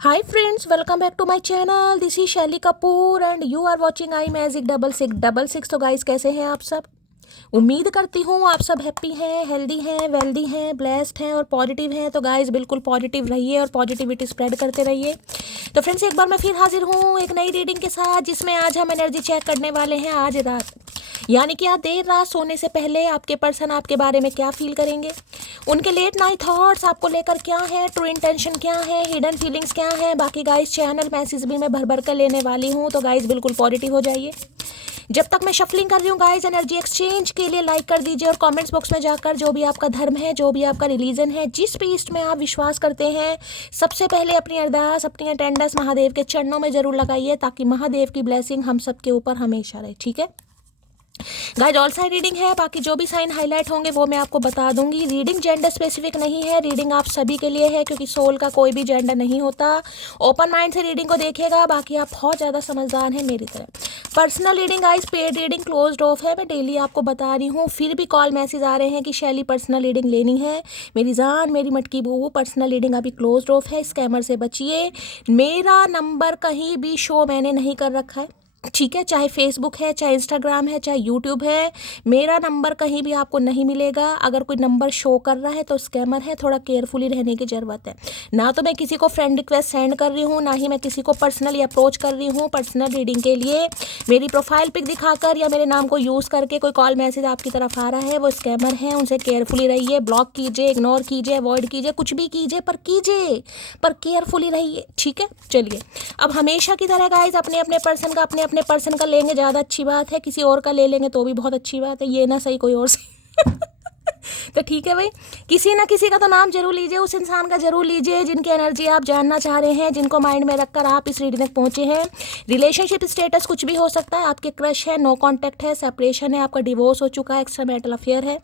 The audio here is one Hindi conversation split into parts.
Hi friends, welcome back to my channel. This is शैली Kapoor and you are watching I magic 6666। तो गाइस कैसे हैं आप सब? उम्मीद करती हूँ आप सब हैप्पी हैं, हेल्दी हैं, वेल्दी हैं, ब्लेस्ड हैं और पॉजिटिव हैं। तो गाइस बिल्कुल पॉजिटिव रहिए और पॉजिटिविटी स्प्रेड करते रहिए। तो फ्रेंड्स एक बार मैं फिर हाजिर हूँ एक नई रीडिंग के साथ, जिसमें आज हम एनर्जी चेक करने वाले हैं आज रात, यानी कि आज देर रात सोने से पहले आपके पर्सन आपके बारे में क्या फील करेंगे, उनके लेट नाइट थॉट्स आपको लेकर क्या है, ट्रू इंटेंशन क्या है, हिडन फीलिंग्स क्या है। बाकी गाइस चैनल मैसेज भी मैं भर भर कर लेने वाली हूँ, तो गाइस बिल्कुल पॉजिटिव हो जाइए। जब तक मैं शफलिंग कर रही हूँ गाइस, एनर्जी एक्सचेंज के लिए लाइक कर दीजिए और कमेंट्स बॉक्स में जाकर जो भी आपका धर्म है, जो भी आपका रिलीजन है, जिस भी ईस्ट में आप विश्वास करते हैं, सबसे पहले अपनी अरदास, अपनी अटेंडेंस महादेव के चरणों में जरूर लगाइए, ताकि महादेव की ब्लेसिंग हम सबके ऊपर हमेशा रहे। ठीक है गाइस, ऑल साइड रीडिंग है, बाकी जो भी साइन हाईलाइट होंगे वो मैं आपको बता दूंगी। रीडिंग जेंडर स्पेसिफिक नहीं है, रीडिंग आप सभी के लिए है, क्योंकि सोल का कोई भी जेंडर नहीं होता। ओपन माइंड से रीडिंग को देखिएगा, बाकी आप बहुत ज़्यादा समझदार हैं मेरी तरह। Personal reading guys, paid reading closed of है, मैं डेली आपको बता रही हूँ। फिर भी कॉल मैसेज आ रहे हैं कि शैली पर्सनल रीडिंग लेनी है, मेरी जान, मेरी मटकी बूबू, पर्सनल रीडिंग अभी क्लोज्ड ऑफ है, स्कैमर से बचिए। मेरा नंबर कहीं भी शो मैंने नहीं कर रखा है, ठीक है, चाहे फेसबुक है, चाहे इंस्टाग्राम है, चाहे यूट्यूब है, मेरा नंबर कहीं भी आपको नहीं मिलेगा। अगर कोई नंबर शो कर रहा है तो स्कैमर है, थोड़ा केयरफुली रहने की ज़रूरत है। ना तो मैं किसी को फ्रेंड रिक्वेस्ट सेंड कर रही हूँ, ना ही मैं किसी को पर्सनली अप्रोच कर रही हूँ पर्सनल रीडिंग के लिए। मेरी प्रोफाइल पिक दिखाकर या मेरे नाम को यूज़ करके कोई कॉल मैसेज आपकी तरफ आ रहा है, वो स्कैमर है, उनसे केयरफुली रहिए। ब्लॉक कीजिए, इग्नोर कीजिए, अवॉइड कीजिए, कुछ भी कीजिए पर केयरफुली रहिए। ठीक है, चलिए अब हमेशा की तरह गाइज अपने अपने पर्सन का लेंगे, ज़्यादा अच्छी बात है। किसी और का ले लेंगे तो भी बहुत अच्छी बात है, ये ना सही कोई और सही तो ठीक है भाई, किसी ना किसी का तो नाम जरूर लीजिए, उस इंसान का जरूर लीजिए जिनकी एनर्जी आप जानना चाह रहे हैं, जिनको माइंड में रखकर आप इस रीडिंग तक पहुंचे हैं। रिलेशनशिप स्टेटस कुछ भी हो सकता है, आपके क्रश है, नो कांटेक्ट है, सेपरेशन है, आपका डिवोर्स हो चुका है, एक्स्ट्रा मैरिटल अफेयर है।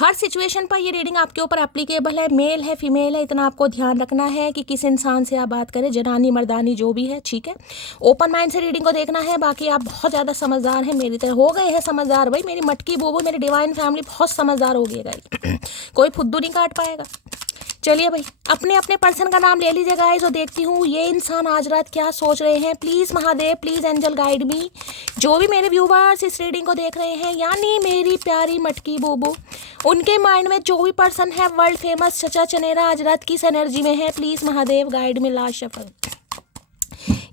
हर सिचुएशन पर ये रीडिंग आपके ऊपर एप्लीकेबल है, मेल है, फीमेल है, इतना आपको ध्यान रखना है कि किस इंसान से आप बात करें, जनानी मर्दानी जो भी है। ठीक है, ओपन माइंड से रीडिंग को देखना है, बाकी आप बहुत ज़्यादा समझदार हैं मेरी तरह, हो गए हैं समझदार भाई, मेरी मटकी बोबो, मेरी डिवाइन फैमिली बहुत समझदार हो गई है कोई फुद्दू नहीं काट पाएगा। चलिए भाई, अपने अपने पर्सन का नाम ले लीजिए गाइस, और देखती हूँ ये इंसान आज रात क्या सोच रहे हैं। Please Mahadev, please angel guide me. जो भी मेरे व्यूवर्स इस रीडिंग को देख रहे हैं, यानी मेरी प्यारी मटकी बूबू, उनके माइंड में जो भी पर्सन है वर्ल्ड फेमस चचा चनेरा आज रात किस एनर्जी में है, please Mahadev guide me. Last shuffle,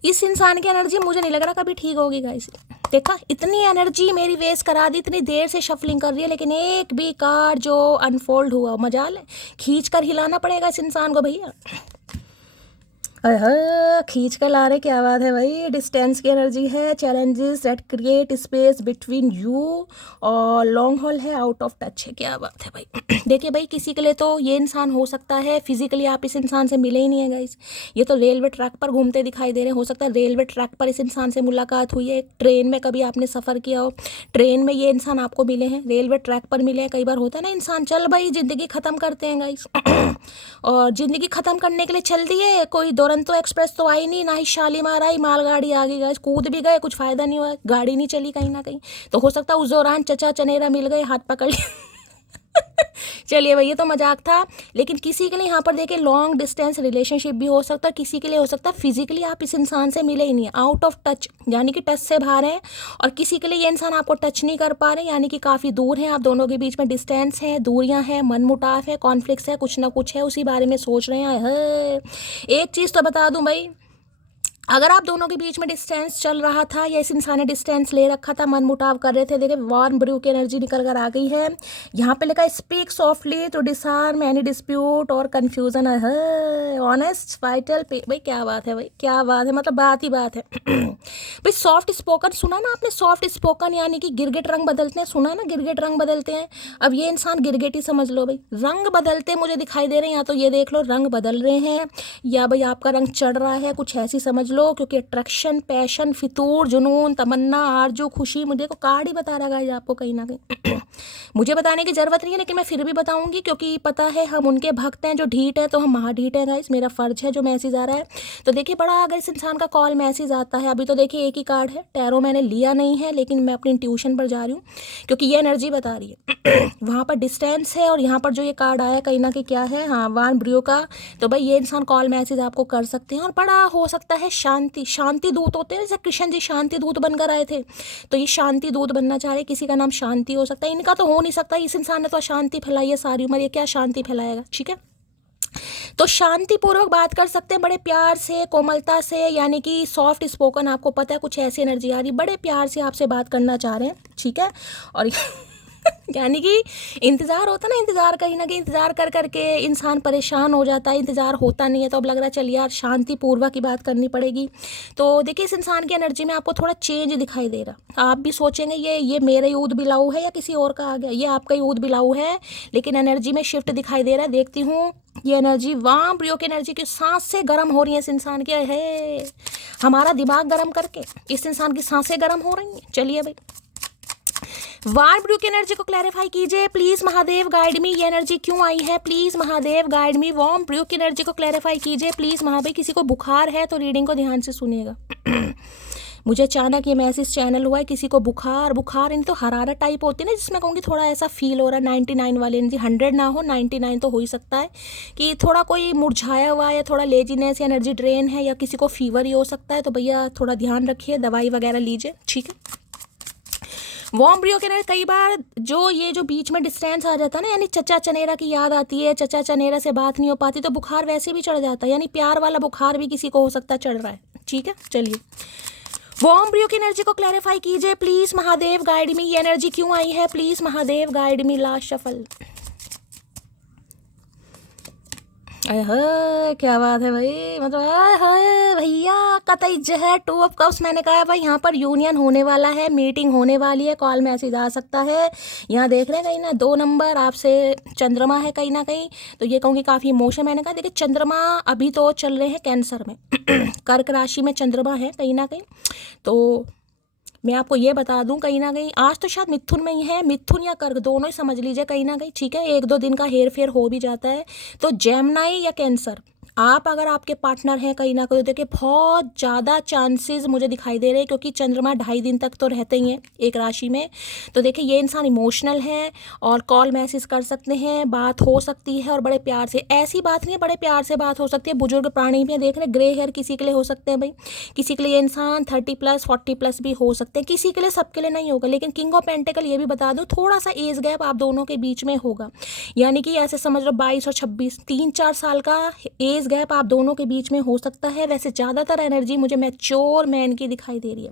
इस इंसान की एनर्जी मुझे नहीं लग रहा कभी ठीक होगी गाइस। देखा, इतनी एनर्जी मेरी वेस्ट करा दी, इतनी देर से शफलिंग कर रही है, लेकिन एक भी कार्ड जो अनफोल्ड हुआ, मजाल है, खींच कर हिलाना पड़ेगा इस इंसान को भैया। खींच कर ला रहे, क्या बात है भाई। डिस्टेंस की एनर्जी है, challenges that create space between you, और लॉन्ग हॉल है, आउट ऑफ टच है, क्या बात है भाई देखिए भाई, किसी के लिए तो ये इंसान हो सकता है फिजिकली आप इस इंसान से मिले ही नहीं है गाइस, ये तो रेलवे ट्रैक पर घूमते दिखाई दे रहे हैं। हो सकता है रेलवे ट्रैक पर इस इंसान से मुलाकात हुई है, ट्रेन में कभी आपने सफ़र किया हो, ट्रेन में ये इंसान आपको मिले हैं, रेलवे ट्रैक पर मिले हैं। कई बार होता है ना, इंसान चल भाई ज़िंदगी ख़त्म करते हैं गाइस और ज़िंदगी ख़त्म करने के लिए चल दिए, कोई दुरंतो एक्सप्रेस तो आई नहीं, ना ही शालीमार आई, मालगाड़ी आ गई गाइस, कूद भी गए, कुछ फ़ायदा नहीं हुआ, गाड़ी नहीं चली कहीं ना कहीं। तो हो सकता है उस दौरान चचा चनेरा मिल गए, हाथ पकड़ लिया चलिए भाई, ये तो मजाक था। लेकिन किसी के लिए यहाँ पर देखिए लॉन्ग डिस्टेंस रिलेशनशिप भी हो सकता है, किसी के लिए हो सकता है फिजिकली आप इस इंसान से मिले ही नहीं, आउट ऑफ टच, यानी कि टच से बाहर हैं, और किसी के लिए ये इंसान आपको टच नहीं कर पा रहे, यानी कि काफ़ी दूर हैं, आप दोनों के बीच में डिस्टेंस है, दूरियां हैं, मनमुटाव है, कॉन्फ्लिक्ट्स है, कुछ ना कुछ है, उसी बारे में सोच रहे हैं। एक चीज़ तो बता दूं भाई, अगर आप दोनों के बीच में डिस्टेंस चल रहा था, या इस इंसान ने डिस्टेंस ले रखा था, मन मुटाव कर रहे थे, देखिए वार्म ब्रू की एनर्जी निकल कर आ गई है। यहाँ पे लिखा है speak softly to disarm any dispute और कन्फ्यूजन, ऑनेस्ट वाइटल पे, भाई क्या बात है भाई, क्या बात है, मतलब बात ही बात है भाई। सॉफ्ट स्पोकन सुना ना आपने, सॉफ्ट स्पोकन यानी कि गिरगिट रंग बदलते हैं, सुना है ना, गिरगिट रंग बदलते हैं। अब ये इंसान गिरगिट ही समझ लो भाई, रंग बदलते मुझे दिखाई दे रहे हैं, या तो ये देख लो रंग बदल रहे हैं, या भाई आपका रंग चढ़ रहा है, कुछ ऐसी समझ लो, क्योंकि अट्रैक्शन, पैशन, फितूर, जुनून, तमन्ना, आरजू, खुशी, मुझे को कार्ड ही बता रहा गाइस आपको कहीं ना कहीं। मुझे बताने की ज़रूरत नहीं है, लेकिन मैं फिर भी बताऊंगी, क्योंकि पता है हम उनके भक्त हैं जो ढीठ है, तो हम महाढीठ हैं गाइस। मेरा फ़र्ज है जो मैसेज आ रहा है। तो देखिए, बड़ा अगर इस इंसान का कॉल मैसेज आता है, अभी तो देखिए एक ही कार्ड है, टैरो मैंने लिया नहीं है, लेकिन मैं अपनी ट्यूशन पर जा रही हूँ क्योंकि ये एनर्जी बता रही है। वहाँ पर डिस्टेंस है, और यहाँ पर जो ये कार्ड आया कहीं ना कहीं क्या है, हाँ, वान ब्रियो का। तो भाई ये इंसान कॉल मैसेज आपको कर सकते हैं, और बड़ा हो सकता है शांति दूत होते हैं, जैसे कृष्ण जी शांति दूत बनकर आए थे, तो ये शांति दूत बनना चाह रहे, किसी का नाम शांति हो सकता है, इनका तो हो नहीं सकता। इस इंसान ने तो अशांति फैलाई है सारी उम्र, ये क्या शांति फैलाएगा, ठीक है। तो शांति पूर्वक बात कर सकते हैं, बड़े प्यार से, कोमलता से, यानी कि सॉफ्ट स्पोकन। आपको पता है कुछ ऐसी एनर्जी आ रही, बड़े प्यार से आपसे बात करना चाह रहे हैं, ठीक है। और यानी कि इंतज़ार होता ना, इंतज़ार कहीं ना कहीं इंतज़ार कर करके इंसान परेशान हो जाता है, इंतज़ार होता नहीं है, तो अब लग रहा है चल यार शांति पूर्वक की बात करनी पड़ेगी। तो देखिए, इस इंसान की एनर्जी में आपको थोड़ा चेंज दिखाई दे रहा। आप भी सोचेंगे ये मेरे यूद बिलाऊ है या किसी और का आ गया, ये आपका यूद बिलाऊ है, लेकिन एनर्जी में शिफ्ट दिखाई दे रहा है। देखती हूँ ये एनर्जी वाम ब्रियो की एनर्जी की सांसें गर्म हो रही हैं इस इंसान की, है हमारा दिमाग गर्म करके इस इंसान की सांसें गर्म हो रही हैं। चलिए भाई, वार ब्रू की एनर्जी को क्लैरिफाई कीजिए प्लीज महादेव, गाइड मी। ये एनर्जी क्यों आई है please Mahadev, guide me. Warm brew की एनर्जी को क्लैरिफाई कीजिए प्लीज महादेव। किसी को बुखार है तो रीडिंग को ध्यान से सुनिएगा। मुझे अचानक ये मैसेज चैनल हुआ है, किसी को बुखार इन तो हरारत टाइप होती है ना, जिसमें कहूँगी थोड़ा ऐसा फील हो रहा है। 99 वाली एनर्जी, 100 ना हो, 99 तो हो ही सकता है कि थोड़ा कोई मुरझाया हुआ है, थोड़ा लेजीनेस या एनर्जी ड्रेन है, या किसी को फीवर ही हो सकता है। तो भैया थोड़ा ध्यान रखिए, दवाई वगैरह लीजिए, ठीक है। वॉर्म ब्रियो के कई बार जो बीच में डिस्टेंस आ जाता है ना, यानी चचा चनेरा की याद आती है, चचा चनेरा से बात नहीं हो पाती, तो बुखार वैसे भी चढ़ जाता है, यानी प्यार वाला बुखार भी किसी को हो सकता है चढ़ रहा है, ठीक है। चलिए, वॉर्म ब्रियो की एनर्जी को क्लैरिफाई कीजिए प्लीज महादेव, गाइड मी। ये एनर्जी क्यों आई है please Mahadev, guide me. Last shuffle. क्या बात है भाई, मतलब भैया कतई जहर, 2 ऑफ कप्स। मैंने कहा भाई यहाँ पर यूनियन होने वाला है, मीटिंग होने वाली है, कॉल मैसेज आ सकता है। यहाँ देख रहे हैं कहीं ना 2 नंबर आपसे चंद्रमा है कहीं ना कहीं, तो ये कहूँगी काफ़ी इमोशन। मैंने कहा देखिए, चंद्रमा अभी तो चल रहे हैं कैंसर में, कर्क राशि में चंद्रमा है कहीं ना कहीं। तो मैं आपको ये बता दूं, कहीं ना कहीं आज तो शायद मिथुन में ही है, मिथुन या कर्क दोनों ही समझ लीजिए कहीं ना कहीं, ठीक है। 1-2 दिन का हेर फेर हो भी जाता है। तो जेमिनी या कैंसर, आप अगर आपके पार्टनर हैं कहीं ना कहीं, तो देखिए बहुत ज़्यादा चांसेस मुझे दिखाई दे रहे हैं, क्योंकि चंद्रमा 2.5 दिन तक तो रहते ही हैं एक राशि में। तो देखिए ये इंसान इमोशनल है, और कॉल मैसेज कर सकते हैं, बात हो सकती है, और बड़े प्यार से, ऐसी बात नहीं है, बड़े प्यार से बात हो सकती है। बुजुर्ग प्राणी भी देख रहे, ग्रे हेयर किसी के लिए हो सकते हैं भाई, किसी के लिए इंसान 30+, 40+ भी हो सकते हैं, किसी के लिए, सबके लिए नहीं होगा। लेकिन किंग ऑफ पेंटिकल ये भी बता दूँ, थोड़ा सा एज गैप आप दोनों के बीच में होगा, यानी कि ऐसे समझ लो 22 और 26, 3-4 साल का एज गैप आप दोनों के बीच में हो सकता है। वैसे ज़्यादातर एनर्जी मुझे मैच्योर मैन की दिखाई दे रही है।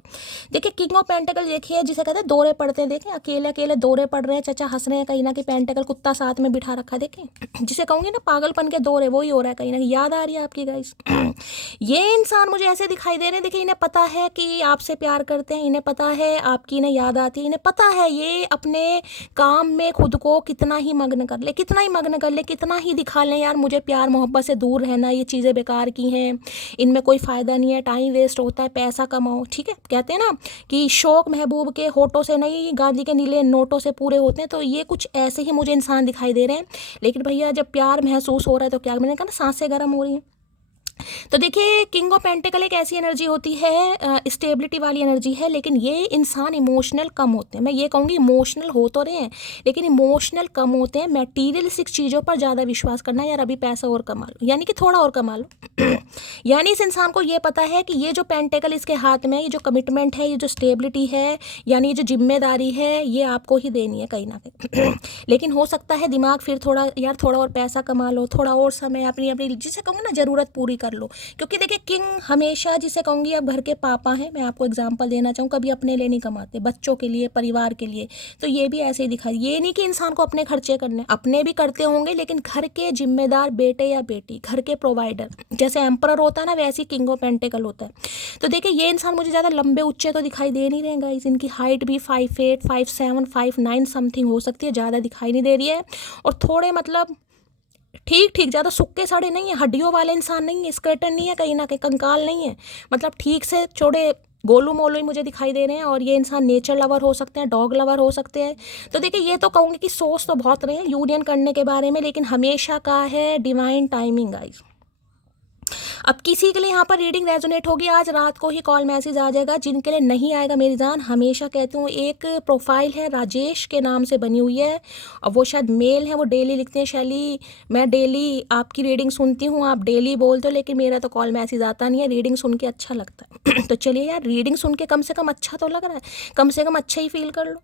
देखिए किंग ऑफ पेंटिकल देखिए, जिसे कहते हैं दौरे पड़ते हैं, देखें अकेले अकेले दौरे पड़ रहे हैं, चचा हंस रहे हैं कहीं ना कहीं, पेंटिकल कुत्ता साथ में बिठा रखा है, देखें जिसे कहूँगी ना पागलपन के दौरे, वही हो रहा है कहीं ना कहीं। याद आ रही है आपकी गाइस। ये इंसान मुझे ऐसे दिखाई दे रहे हैं, देखिए इन्हें पता है कि आपसे प्यार करते हैं, इन्हें पता है आपकी इन्हें याद आती है, इन्हें पता है ये अपने काम में खुद को कितना ही मग्न कर ले, कितना ही मग्न कर ले, कितना ही दिखा लें यार मुझे प्यार मोहब्बत से दूर रहना, ये चीज़ें बेकार की हैं, इनमें कोई फ़ायदा नहीं है, टाइम वेस्ट होता है, पैसा कमाओ, ठीक है। कहते हैं ना कि शौक महबूब के होठों से नहीं, गांधी के नीले नोटों से पूरे होते हैं। तो ये कुछ ऐसे ही मुझे इंसान दिखाई दे रहे हैं। लेकिन भैया जब प्यार महसूस हो रहा है तो क्या, मैंने कहा ना सांसें गर्म हो रही हैं। तो देखिए किंग ऑफ पेंटिकल एक ऐसी एनर्जी होती है, स्टेबिलिटी वाली एनर्जी है, लेकिन ये इंसान इमोशनल कम होते हैं। मैं ये कहूँगी इमोशनल हो तो रहे हैं, लेकिन इमोशनल कम होते हैं। मटेरियलिस्टिक चीज़ों पर ज़्यादा विश्वास करना, यार अभी पैसा और कमा लो, यानी कि थोड़ा और कमा लो। यानी इस इंसान को ये पता है कि ये जो पेंटिकल इसके हाथ में, ये जो कमिटमेंट है, ये जो स्टेबिलिटी है, यानी ये जो जिम्मेदारी है, ये आपको ही देनी है कहीं ना कहीं। लेकिन हो सकता है दिमाग फिर थोड़ा, यार थोड़ा और पैसा कमा लो, थोड़ा और समय अपनी अपनी जिसे कहूँगा ना ज़रूरत पूरी कर लो। क्योंकि देखिए किंग हमेशा, जिसे कहूँगी अब घर के पापा हैं, मैं आपको एग्जांपल देना चाहूँ, कभी अपने लिए नहीं कमाते, बच्चों के लिए, परिवार के लिए। तो ये भी ऐसे ही दिखाई, ये नहीं कि इंसान को अपने खर्चे करने, अपने भी करते होंगे, लेकिन घर के जिम्मेदार बेटे या बेटी, घर के प्रोवाइडर, जैसे एम्परर होता है ना, वैसे ही किंग ऑफ पेंटिकल होता है। तो देखिए ये इंसान मुझे ज़्यादा लंबे ऊंचे तो दिखाई दे नहीं रहे गाइस, इनकी हाइट भी 5'8", 5'7", 5'9" समथिंग हो सकती है, ज़्यादा दिखाई नहीं दे रही है। और थोड़े मतलब ठीक ठीक, ज़्यादा सुक्के सड़े नहीं है, हड्डियों वाले इंसान नहीं है, स्केलेटन नहीं है, कहीं ना कहीं कंकाल नहीं है, मतलब ठीक से चौड़े गोलू मोलू ही मुझे दिखाई दे रहे हैं। और ये इंसान नेचर लवर हो सकते हैं, डॉग लवर हो सकते हैं। तो देखिए ये तो कहूँगी कि सोच तो बहुत रहे हैं यूनियन करने के बारे में, लेकिन हमेशा का है डिवाइन टाइमिंग गाइस। अब किसी के लिए यहाँ पर रीडिंग रेजोनेट होगी, आज रात को ही कॉल मैसेज आ जाएगा। जिनके लिए नहीं आएगा मेरी जान, हमेशा कहती हूँ, एक प्रोफाइल है राजेश के नाम से बनी हुई है और वो शायद मेल है। वो डेली लिखते हैं, शैली मैं डेली आपकी रीडिंग सुनती हूँ, आप डेली बोलते हो, लेकिन मेरा तो कॉल मैसेज आता नहीं है। रीडिंग सुन के अच्छा लगता है तो चलिए यार, रीडिंग सुन के कम से कम अच्छा तो लग रहा है, कम से कम अच्छा ही फील कर लो।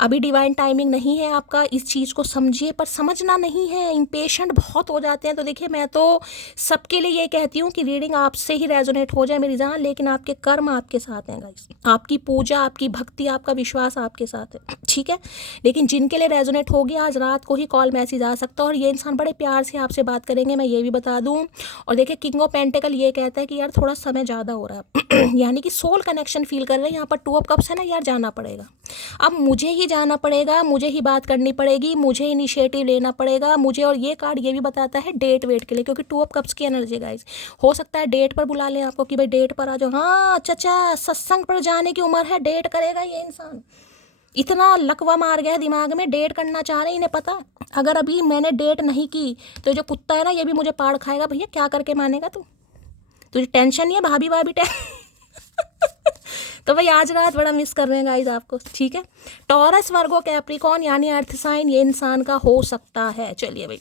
अभी डिवाइन टाइमिंग नहीं है आपका, इस चीज़ को समझिए, पर समझना नहीं है, इम्पेशेंट बहुत हो जाते हैं। तो देखिए मैं तो सबके लिए ये कहती हूँ कि रीडिंग आपसे ही रेजोनेट हो जाए मेरी जान, लेकिन आपके कर्म आपके साथ हैं गाइस, आपकी पूजा, आपकी भक्ति, आपका विश्वास आपके साथ है, ठीक है। लेकिन जिनके लिए रेजोनेट होगी, आज रात को ही कॉल मैसेज आ सकता है और ये इंसान बड़े प्यार से आपसे बात करेंगे, मैं ये भी बता दूँ। और देखिए किंग ऑफ पेंटिकल ये कहता है कि यार थोड़ा समय ज़्यादा हो रहा है यानी कि सोल कनेक्शन फील कर रहे हैं। यहाँ पर 2 ऑफ कप्स है ना यार, जाना पड़ेगा, अब मुझे ही जाना पड़ेगा, मुझे ही बात करनी पड़ेगी, मुझे इनिशिएटिव लेना पड़ेगा मुझे। और ये कार्ड ये भी बताता है डेट वेट के लिए, क्योंकि 2 ऑफ कप्स की एनर्जी गाइस, हो सकता है डेट पर बुला लें आपको कि भाई डेट पर आ जाओ। हाँ चाचा, सत्संग पर जाने की उम्र है, डेट करेगा ये इंसान। इतना लकवा मार गया है दिमाग में, डेट करना चाह रहे हैं, इन्हें पता अगर अभी मैंने डेट नहीं की तो जो कुत्ता है ना ये भी मुझे पाड़ खाएगा। भैया क्या करके मानेगा तू, तुझे टेंशन नहीं है, भाभी भाभी तो भाई आज रात बड़ा मिस कर रहे हैं गाइज आपको, ठीक है। टॉरस, वर्गो, कैप्रिकॉर्न यानी अर्थ साइन ये इंसान का हो सकता है। चलिए भाई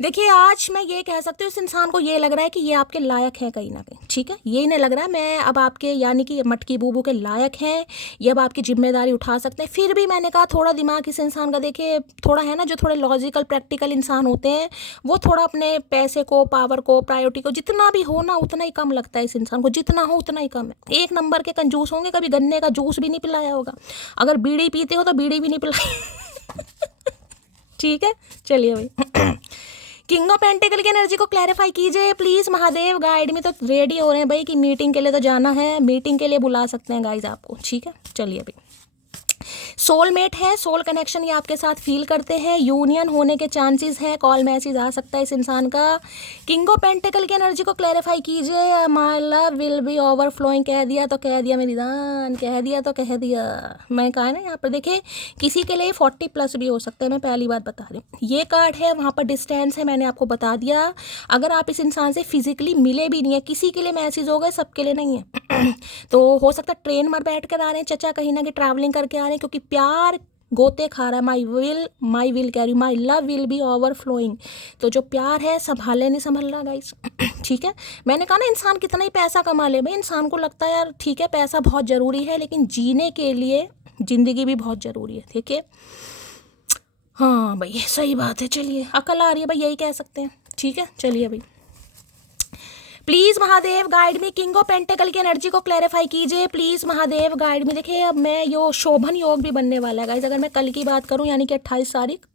देखिए आज मैं ये कह सकती हूँ, इस इंसान को ये लग रहा है कि ये आपके लायक है कहीं ना कहीं, ठीक है। ये इन्हें लग रहा है मैं अब आपके यानी कि मटकी बूबू के लायक हैं, ये अब आपकी जिम्मेदारी उठा सकते हैं। फिर भी मैंने कहा थोड़ा दिमाग इस इंसान का देखिए थोड़ा है ना, जो थोड़े लॉजिकल प्रैक्टिकल इंसान होते हैं वो थोड़ा अपने पैसे को, पावर को, प्रायोरिटी को जितना भी हो ना उतना ही कम लगता है इस इंसान को, जितना हो उतना ही कम है। 1 नंबर के कंजूस होंगे, कभी गन्ने का जूस भी नहीं पिलाया होगा, अगर बीड़ी पीते हो तो बीड़ी भी नहीं पिलाई ठीक है। चलिए भाई किंग ऑफ पेंटिकल की एनर्जी को क्लैरिफाई कीजिए प्लीज महादेव। गाइड में तो रेडी हो रहे हैं भाई कि मीटिंग के लिए तो जाना है, मीटिंग के लिए बुला सकते हैं गाइज आपको, ठीक है। चलिए भाई, सोलमेट है, सोल कनेक्शन ये आपके साथ फील करते हैं, यूनियन होने के चांसेस हैं, कॉल मैसेज आ सकता है इस इंसान का। किंग ऑफ पेंटिकल की एनर्जी को क्लैरिफाई कीजिए। My love will be overflowing, कह दिया तो कह दिया मेरी जान, कह दिया तो कह दिया। मैं कहा ना यहाँ पर देखिए किसी के लिए 40+ भी हो सकता है, मैं पहली बात बता रही हूँ। ये कार्ड है, वहाँ पर डिस्टेंस है, मैंने आपको बता दिया। अगर आप इस इंसान से फिजिकली मिले भी नहीं है, किसी के लिए मैसेज हो गए, सबके लिए नहीं है तो हो सकता है ट्रेन में बैठ कर आ रहे हैं चचा, कहीं ना कहीं ट्रैवलिंग करके आ रहे हैं, क्योंकि प्यार गोते खा रहा है। माई विल कह रही हूँ, my love will be overflowing. तो जो प्यार है संभाले नहीं संभल रहा गाइस ठीक है। मैंने कहा ना इंसान कितना ही पैसा कमा ले भाई, इंसान को लगता है यार ठीक है पैसा बहुत ज़रूरी है, लेकिन जीने के लिए ज़िंदगी भी बहुत ज़रूरी है, ठीक है। हाँ भाई सही बात है। चलिए अकल आ रही है भाई, यही कह सकते हैं, ठीक है। चलिए भाई प्लीज़ महादेव गाइड में, किंग ऑफ पेंटिकल की एनर्जी को क्लैरिफाई कीजिए प्लीज़ महादेव गाइड में। देखिए अब मैं यो शोभन योग भी बनने वाला है गाइज, अगर मैं कल की बात करूं यानी कि 28 तारीख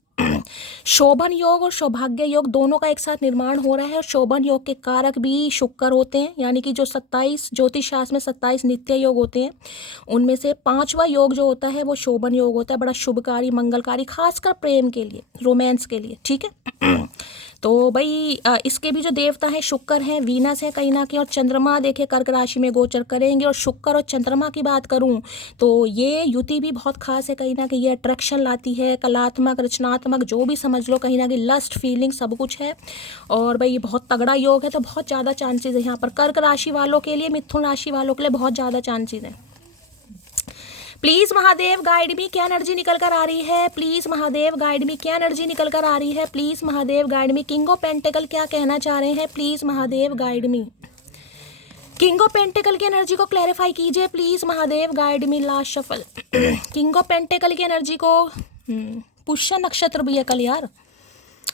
शोभन योग और सौभाग्य योग दोनों का एक साथ निर्माण हो रहा है। और शोभन योग के कारक भी शुक्र होते हैं, यानी कि जो 27 ज्योतिष शास्त्र में 27 नित्य योग होते हैं उनमें से 5वां योग जो होता है वो शोभन योग होता है, बड़ा शुभकारी मंगलकारी, खासकर प्रेम के लिए, रोमांस के लिए, ठीक है। तो भाई इसके भी जो देवता हैं शुक्र हैं, वीनस है कहीं ना कहीं, और चंद्रमा देखे कर्क राशि में गोचर करेंगे। और शुक्र और चंद्रमा की बात करूं तो ये युति भी बहुत खास है, कहीं ना कहीं ये अट्रैक्शन लाती है, कलात्मक, रचनात्मक, जो भी समझ लो, कहीं ना कहीं लस्ट फीलिंग सब कुछ है। और भाई ये बहुत तगड़ा योग है, तो बहुत ज़्यादा चांसेस है यहाँ पर कर्क राशि वालों के लिए, मिथुन राशि वालों के लिए बहुत ज़्यादा चांसेस हैं। प्लीज़ महादेव गाइड मी, क्या एनर्जी निकल कर आ रही है प्लीज़ महादेव गाइड मी, क्या एनर्जी निकल कर आ रही है please Mahadev guide me. King of pentacle क्या कहना चाह रहे हैं please Mahadev guide me. King of pentacle की एनर्जी को क्लैरिफाई कीजिए please Mahadev guide me. Last shuffle king of pentacle की एनर्जी को, पुष्य नक्षत्र भी है कल यार,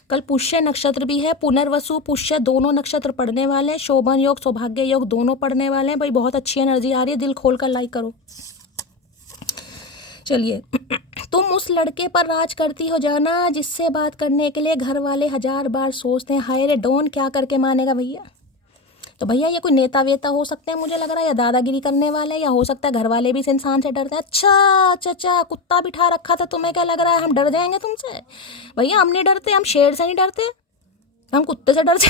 कल पुष्य नक्षत्र भी है, पुनर्वसु पुष्य दोनों नक्षत्र पढ़ने वाले हैं, शोभन योग सौभाग्य योग दोनों पढ़ने वाले हैं। भाई बहुत अच्छी एनर्जी आ रही है, दिल खोल कर लाइक करो। चलिए तुम उस लड़के पर राज करती हो जाना जिससे बात करने के लिए घर वाले 1000 बार सोचते हैं। हाय रे डॉन, क्या करके मानेगा भैया, तो भैया ये कोई नेता वेता हो सकते हैं मुझे लग रहा है, या दादागिरी करने वाले, या हो सकता है घर वाले भी इस इंसान से डरते हैं। अच्छा चाचा, कुत्ता बिठा रखा था, तुम्हें क्या लग रहा है हम डर जाएंगे तुमसे? भैया हम नहीं डरते, हम शेर से नहीं डरते, हम कुत्ते से डरते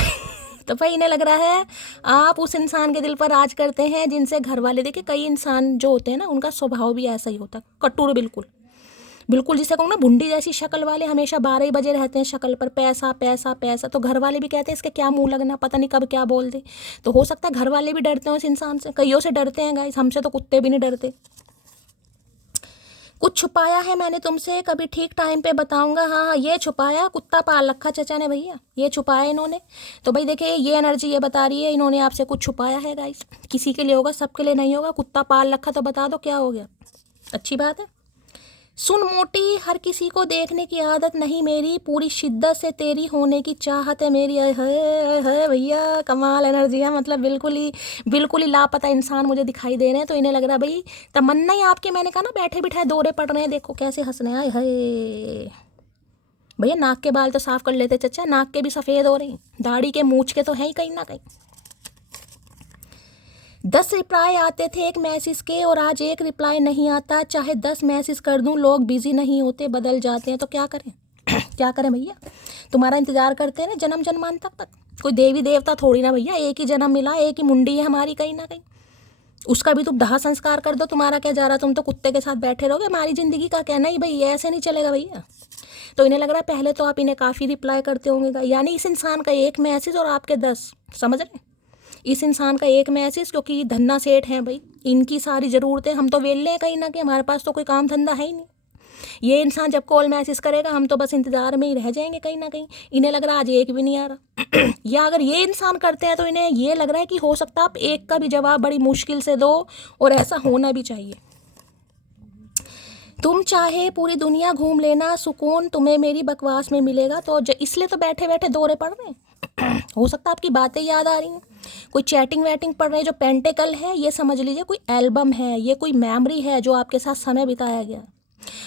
तो भाई इन्हें लग रहा है आप उस इंसान के दिल पर राज करते हैं जिनसे घर वाले, देखिए कई इंसान जो होते हैं ना उनका स्वभाव भी ऐसा ही होता है, कटुर बिल्कुल बिल्कुल, जिसे कहूँ ना भुंडी जैसी शक्ल वाले, हमेशा 12 ही बजे रहते हैं शक्ल पर, पैसा पैसा पैसा। तो घर वाले भी कहते हैं इसके क्या मुंह लगना, पता नहीं कब क्या बोल दे। तो हो सकता है घर वाले भी डरते हो इस इंसान से, कईयों से डरते हैं गाइस, हमसे तो कुत्ते भी नहीं डरते। कुछ छुपाया है मैंने तुमसे, कभी ठीक टाइम पे बताऊंगा। हाँ ये छुपाया, कुत्ता पाल रखा चचा ने भैया, ये छुपाया इन्होंने। तो भाई देखिए ये एनर्जी ये बता रही है इन्होंने आपसे कुछ छुपाया है गाइस, किसी के लिए होगा, सबके लिए नहीं होगा। कुत्ता पाल रखा तो बता दो क्या हो गया, अच्छी बात है। सुन मोटी, हर किसी को देखने की आदत नहीं मेरी, पूरी शिद्दत से तेरी होने की चाहत है मेरी। है भैया कमाल एनर्जी है, मतलब बिल्कुल ही लापता इंसान मुझे दिखाई दे रहे हैं। तो इन्हें लग रहा है भाई तमन्ना ही आपके, मैंने कहा ना बैठे बिठाए दौरे पड़ रहे हैं, देखो कैसे हंस रहे हैं। हाय भैया नाक के बाल तो साफ कर लेते चचा, नाक के भी सफ़ेद हो रहे हैं, दाढ़ी के मूछ के तो हैं ही कहीं ना कहीं। 10 रिप्लाई आते थे एक मैसेज के और आज एक रिप्लाई नहीं आता, चाहे 10 मैसेज कर दूं लोग बिजी नहीं होते, बदल जाते हैं। तो क्या करें क्या करें भैया, तुम्हारा इंतजार करते हैं ना जन्म जन्मांतर तक, कोई देवी देवता थोड़ी ना भैया, एक ही जन्म मिला, एक ही मुंडी है हमारी कहीं ना कहीं, उसका भी तुम दाह संस्कार कर दो, तुम्हारा क्या जा रहा, तुम तो कुत्ते के साथ बैठे रहोगे, हमारी ज़िंदगी का क्या। नहीं भाई ऐसे नहीं चलेगा भैया। तो इन्हें लग रहा है पहले तो आप इन्हें काफ़ी रिप्लाई करते होंगे, यानी इस इंसान का एक मैसेज और आपके 10, समझ रहे, इस इंसान का एक मैसेज, क्योंकि धन्ना सेठ हैं भाई, इनकी सारी ज़रूरतें, हम तो वेले हैं कहीं ना कहीं, हमारे पास तो कोई काम धंधा है ही नहीं। ये इंसान जब कॉल मैसेज करेगा हम तो बस इंतज़ार में ही रह जाएंगे कहीं ना कहीं। इन्हें लग रहा है आज एक भी नहीं आ रहा या अगर ये इंसान करते हैं तो इन्हें ये लग रहा है कि हो सकता है आप एक का भी जवाब बड़ी मुश्किल से दो, और ऐसा होना भी चाहिए। तुम चाहे पूरी दुनिया घूम लेना, सुकून तुम्हें मेरी बकवास में मिलेगा। तो इसलिए तो बैठे बैठे दौरे पड़ रहे हैं हो सकता है आपकी बातें याद आ रही हैं, कोई चैटिंग वैटिंग पढ़ रहे हैं। जो पेंटिकल है ये समझ लीजिए कोई एल्बम है, ये कोई मेमोरी है जो आपके साथ समय बिताया गया।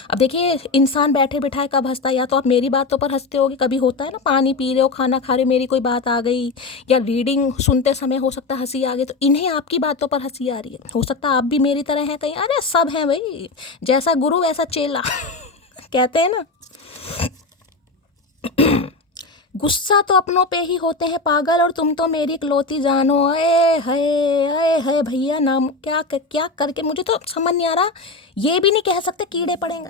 अब देखिए इंसान बैठे बिठाए कब हंसता है, या तो आप मेरी बातों पर हंसते होगे, कभी होता है ना पानी पी रहे हो, खाना खा रहे हो, मेरी कोई बात आ गई, या रीडिंग सुनते समय हो सकता है हंसी आ गई, तो इन्हें आपकी बातों पर हंसी आ रही है। हो सकता है आप भी मेरी तरह हैं कहीं, अरे सब हैं भाई, जैसा गुरु वैसा चेला कहते हैं ना। गुस्सा तो अपनों पे ही होते हैं पागल, और तुम तो मेरी इकलौती जानो। अये है भैया, नाम क्या करके मुझे तो समझ नहीं आ रहा। ये भी नहीं कह सकते कीड़े पड़ेंगे,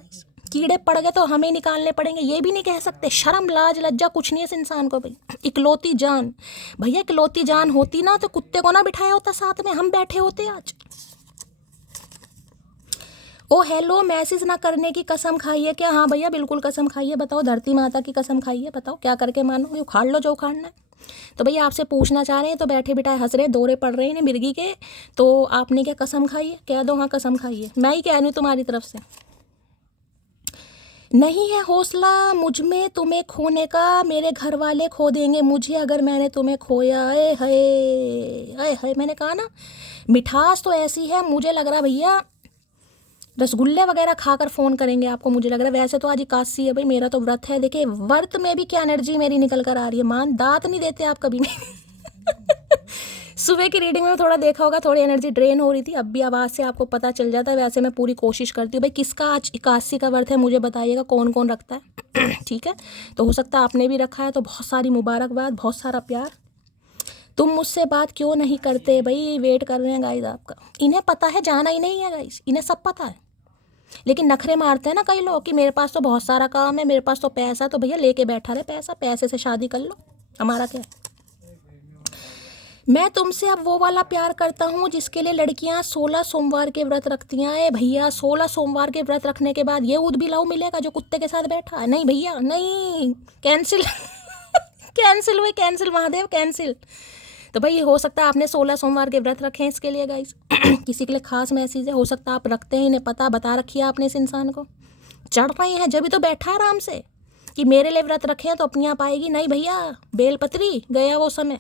कीड़े पड़ गए तो हमें निकालने पड़ेंगे, ये भी नहीं कह सकते। शर्म लाज लज्जा कुछ नहीं है इस इंसान को भाई। इकलौती जान, भैया इकलौती जान होती ना तो कुत्ते को ना बिठाया होता साथ में, हम बैठे होते आज। ओ हेलो, मैसेज ना करने की कसम खाइए क्या? हाँ भैया बिल्कुल कसम खाइए, बताओ धरती माता की कसम खाइए, बताओ क्या करके मानोगे, उखाड़ लो जो उखाड़ना है। तो भैया आपसे पूछना चाह रहे हैं, तो बैठे बिठाए हंस रहे, दौरे पड़ रहे हैं मिर्गी के, तो आपने क्या कसम खाई है? कह दो हाँ कसम खाइए, मैं ही कह रही हूँ तुम्हारी तरफ से। नहीं है हौसला मुझ में तुम्हें खोने का, मेरे घर वाले खो देंगे मुझे अगर मैंने तुम्हें खोया। अय है मैंने कहा ना, मिठास तो ऐसी है, मुझे लग रहा भैया रसगुल्ले वगैरह खाकर फ़ोन करेंगे आपको, मुझे लग रहा है। वैसे तो आज एकादशी है भाई, मेरा तो व्रत है। देखिए व्रत में भी क्या एनर्जी मेरी निकल कर आ रही है, मान दांत नहीं देते आप कभी भी सुबह की रीडिंग में थोड़ा देखा होगा, थोड़ी एनर्जी ड्रेन हो रही थी, अब भी आवाज़ से आपको पता चल जाता है। वैसे मैं पूरी कोशिश करती हूँ भाई, किसका आज एकादशी का व्रत है मुझे बताइएगा, कौन कौन रखता है ठीक है, तो हो सकता है आपने भी रखा है, तो बहुत सारी मुबारकबाद, बहुत सारा प्यार। तुम मुझसे बात क्यों नहीं करते भाई, वेट कर रहे हैं गाइस आपका। इन्हें पता है जाना ही नहीं है गाइस, इन्हें सब पता है, लेकिन नखरे मारते हैं ना कई लोग कि मेरे पास तो बहुत सारा काम है, मेरे पास तो पैसा, तो भैया लेके बैठा रहे पैसा, पैसे से शादी कर लो, हमारा क्या। मैं तुमसे अब वो वाला प्यार करता हूँ जिसके लिए लड़कियाँ 16 सोमवार के व्रत रखती हैं। भैया 16 सोमवार के व्रत रखने के बाद ये उद बिलाऊ मिलेगा जो कुत्ते के साथ बैठा है? नहीं भैया नहीं, कैंसिल कैंसिल हुई, कैंसिल महादेव कैंसिल। तो भाई हो सकता है आपने 16 सोमवार के व्रत रखे हैं इसके लिए गाइस किसी के लिए खास मैसेज है, हो सकता है आप रखते हैं, इन्हें पता बता रखी है आपने इस इंसान को, चढ़ रहे हैं जब भी तो बैठा है आराम से कि मेरे लिए व्रत रखे हैं तो अपनी आप आएगी। नहीं भैया बेलपत्री गया वो समय।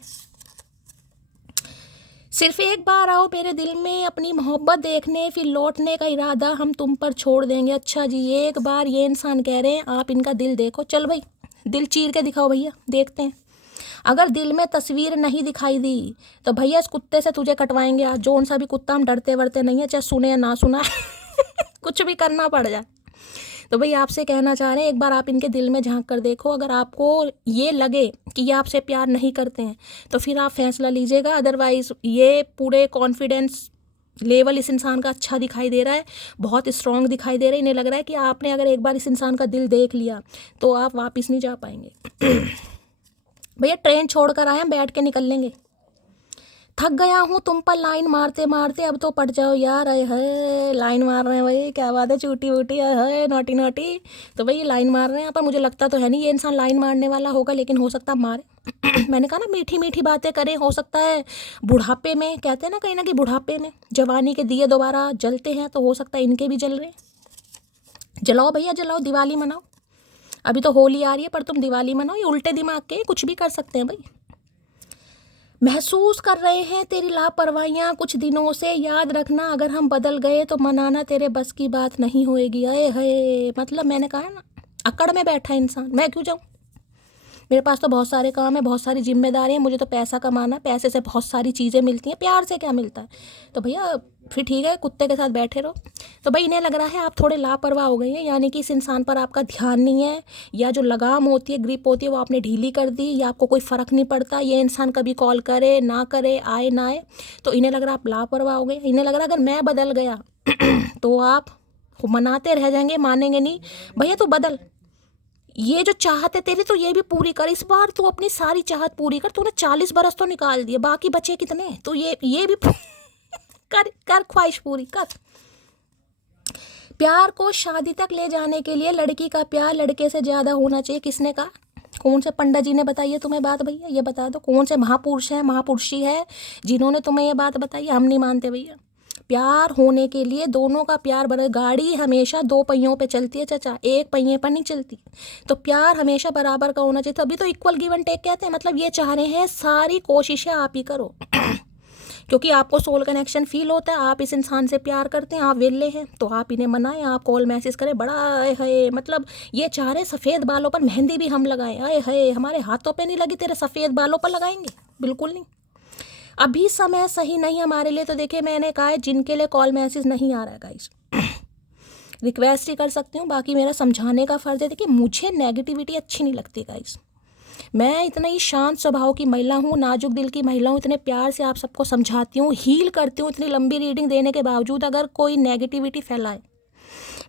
सिर्फ एक बार आओ मेरे दिल में अपनी मोहब्बत देखने, फिर लौटने का इरादा हम तुम पर छोड़ देंगे। अच्छा जी, एक बार ये इंसान कह रहे हैं आप इनका दिल देखो, चल भाई दिल चीर के दिखाओ भैया, देखते हैं। अगर दिल में तस्वीर नहीं दिखाई दी तो भैया इस कुत्ते से तुझे कटवाएंगे आज। जोन सा भी कुत्ता, हम डरते वरते नहीं है, चाहे सुने या ना सुना कुछ भी करना पड़ जाए। तो भाई आपसे कहना चाह रहे हैं, एक बार आप इनके दिल में झांक कर देखो। अगर आपको ये लगे कि ये आपसे प्यार नहीं करते हैं तो फिर आप फैसला लीजिएगा। अदरवाइज़ ये पूरे कॉन्फिडेंस लेवल इस इंसान का अच्छा दिखाई दे रहा है, बहुत स्ट्रांग दिखाई दे रहा है। इन्हें लग रहा है कि आपने अगर एक बार इस इंसान का दिल देख लिया तो आप वापस नहीं जा पाएंगे। भैया ट्रेन छोड़ कर आए हैं, बैठ के निकल लेंगे। थक गया हूँ तुम पर लाइन मारते मारते, अब तो पट जाओ यार। अरे है लाइन मार रहे हैं भाई, क्या बात है, चूटी वूटी है, नोटी नोटी। तो भाई लाइन मार रहे हैं, पर मुझे लगता तो है नहीं ये इंसान लाइन मारने वाला होगा, लेकिन हो सकता मारे। मैंने कहा ना मीठी मीठी बातें करें, हो सकता है बुढ़ापे में, कहते हैं ना कहीं ना कहीं बुढ़ापे में जवानी के दिए दोबारा जलते हैं, तो हो सकता है इनके भी जल रहे हैं। जलाओ भैया जलाओ, दिवाली मनाओ। अभी तो होली आ रही है पर तुम दिवाली मनाओ। ये उल्टे दिमाग के कुछ भी कर सकते हैं भाई। महसूस कर रहे हैं तेरी लापरवाहियाँ कुछ दिनों से, याद रखना अगर हम बदल गए तो मनाना तेरे बस की बात नहीं होएगी। अये है, मतलब मैंने कहा है ना, अकड़ में बैठा इंसान, मैं क्यों जाऊँ? मेरे पास तो बहुत सारे काम है, बहुत सारी जिम्मेदारी है, मुझे तो पैसा कमाना, पैसे से बहुत सारी चीज़ें मिलती हैं, प्यार से क्या मिलता है? तो भैया फिर ठीक है, कुत्ते के साथ बैठे रहो। तो भाई इन्हें लग रहा है आप थोड़े लापरवाह हो गए हैं, यानी कि इस इंसान पर आपका ध्यान नहीं है, या जो लगाम होती है, ग्रिप होती है, वो आपने ढीली कर दी, या आपको कोई फ़र्क नहीं पड़ता ये इंसान कभी कॉल करे ना करे, आए ना आए। तो इन्हें लग रहा है आप लापरवाह हो गए। इन्हें लग रहा है अगर मैं बदल गया तो आप मनाते रह जाएंगे, मानेंगे नहीं। भैया तू बदल, ये जो चाहत है तेरी तो ये भी पूरी कर। इस बार तू अपनी सारी चाहत पूरी कर। तूने 40 बरस तो निकाल दिए, बाकी बचे कितने? तो ये भी कर कर ख्वाहिश पूरी कर। प्यार को शादी तक ले जाने के लिए लड़की का प्यार लड़के से ज़्यादा होना चाहिए। किसने कहा? कौन से पंडित जी ने बताई है तुम्हें बात? भैया ये बता दो, कौन से महापुरुष हैं, महापुरुषी है जिन्होंने तुम्हें ये बात बताई? हम नहीं मानते भैया। प्यार होने के लिए दोनों का प्यार बराबर। गाड़ी हमेशा 2 पहियों पे चलती है चाचा, एक पहिए पर नहीं चलती। तो प्यार हमेशा बराबर का होना चाहिए, तभी तो इक्वल गिव एंड टेक कहते हैं। मतलब ये चाह रहे हैं सारी कोशिशें आप ही करो क्योंकि आपको सोल कनेक्शन फील होता है, आप इस इंसान से प्यार करते हैं, आप वेले हैं, तो आप इन्हें मनाएं, आप कॉल मैसेज करें। बड़ा आए है, मतलब ये चाह रहे सफ़ेद बालों पर मेहंदी भी हम लगाएं। आए है, हमारे हाथों पे नहीं लगी, तेरे सफ़ेद बालों पर लगाएंगे? बिल्कुल नहीं, अभी समय सही नहीं हमारे लिए। तो देखिए मैंने कहा है जिनके लिए कॉल मैसेज नहीं आ रहा है गाइस, रिक्वेस्ट ही कर सकती हूँ, बाकी मेरा समझाने का फ़र्ज़ है। देखिए मुझे नेगेटिविटी अच्छी नहीं लगती गाइस। मैं इतना ही शांत स्वभाव की महिला हूँ, नाजुक दिल की महिला हूँ, इतने प्यार से आप सबको समझाती हूँ, हील करती हूँ। इतनी लंबी रीडिंग देने के बावजूद अगर कोई नेगेटिविटी फैलाए,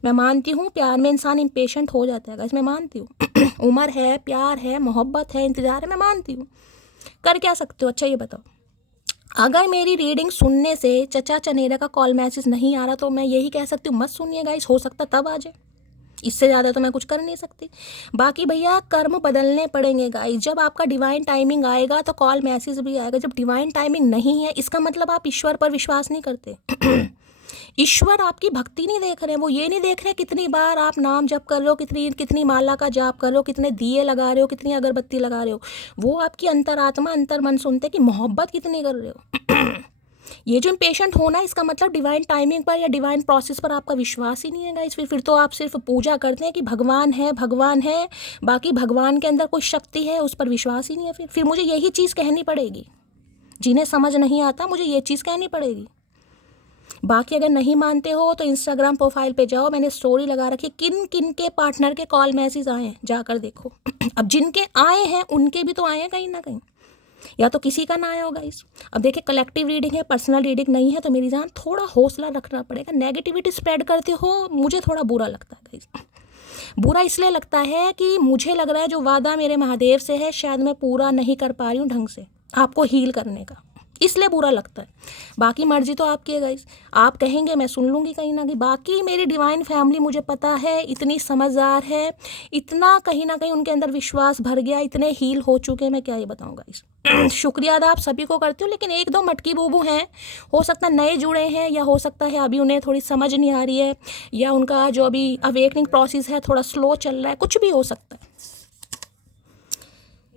मैं मानती हूँ प्यार में इंसान इम्पेशेंट हो जाता है गाइस, मैं मानती हूँ। उम्र है, प्यार है, मोहब्बत है, इंतज़ार है, मैं मानती हूँ। कर क्या सकते हो? अच्छा ये बताओ, अगर मेरी रीडिंग सुनने से चचा चनेरा का कॉल मैसेज नहीं आ रहा तो मैं यही कह सकती हूँ मत सुनिए गाइस, हो सकता तब आ जाए। इससे ज़्यादा तो मैं कुछ कर नहीं सकती। बाकी भैया कर्म बदलने पड़ेंगे गाइस। जब आपका डिवाइन टाइमिंग आएगा तो कॉल मैसेज भी आएगा। जब डिवाइन टाइमिंग नहीं है इसका मतलब आप ईश्वर पर विश्वास नहीं करते। ईश्वर आपकी भक्ति नहीं देख रहे हैं, वो ये नहीं देख रहे कितनी बार आप नाम जप कर रहे हो, कितनी कितनी माला का जाप कर रहे हो, कितने दिए लगा रहे हो, कितनी अगरबत्ती लगा रहे हो। वो आपकी अंतरात्मा अंतर मन सुनते कि मोहब्बत कितनी कर रहे हो। ये जो इम्पेशेंट होना है इसका मतलब डिवाइन टाइमिंग पर या डिवाइन प्रोसेस पर आपका विश्वास ही नहीं है गाइस। फिर तो आप सिर्फ पूजा करते हैं कि भगवान है भगवान है, बाकी भगवान के अंदर कोई शक्ति है उस पर विश्वास ही नहीं है। फिर मुझे यही चीज़ कहनी पड़ेगी, जिन्हें समझ नहीं आता मुझे ये चीज़ कहनी पड़ेगी। बाकी अगर नहीं मानते हो तो इंस्टाग्राम प्रोफाइल पे जाओ, मैंने स्टोरी लगा रखी, किन किन के पार्टनर के कॉल मैसेज आए हैं जाकर देखो। अब जिनके आए हैं उनके भी तो आए हैं कहीं ना कहीं, या तो किसी का ना आया होगा इस। अब देखिए कलेक्टिव रीडिंग है, पर्सनल रीडिंग नहीं है, तो मेरी जान थोड़ा हौसला रखना पड़ेगा। नेगेटिविटी स्प्रेड करते हो, मुझे थोड़ा बुरा लगता है गाइस। बुरा इसलिए लगता है कि मुझे लग रहा है जो वादा मेरे महादेव से है शायद मैं पूरा नहीं कर पा रही हूँ ढंग से आपको हील करने का, इसलिए बुरा लगता है। बाकी मर्जी तो आपकी है गाइस, आप कहेंगे मैं सुन लूँगी कहीं ना कहीं। बाकी मेरी डिवाइन फैमिली मुझे पता है इतनी समझदार है, इतना कहीं ना कहीं उनके अंदर विश्वास भर गया, इतने हील हो चुके, मैं क्या ही बताऊँ गाइस। शुक्रिया अदा आप सभी को करती हूँ, लेकिन 1-2 मटकी बूबू हैं, हो सकता है नए जुड़े हैं, या हो सकता है अभी उन्हें थोड़ी समझ नहीं आ रही है, या उनका जो अभी अवेकनिंग प्रोसेस है थोड़ा स्लो चल रहा है, कुछ भी हो सकता है।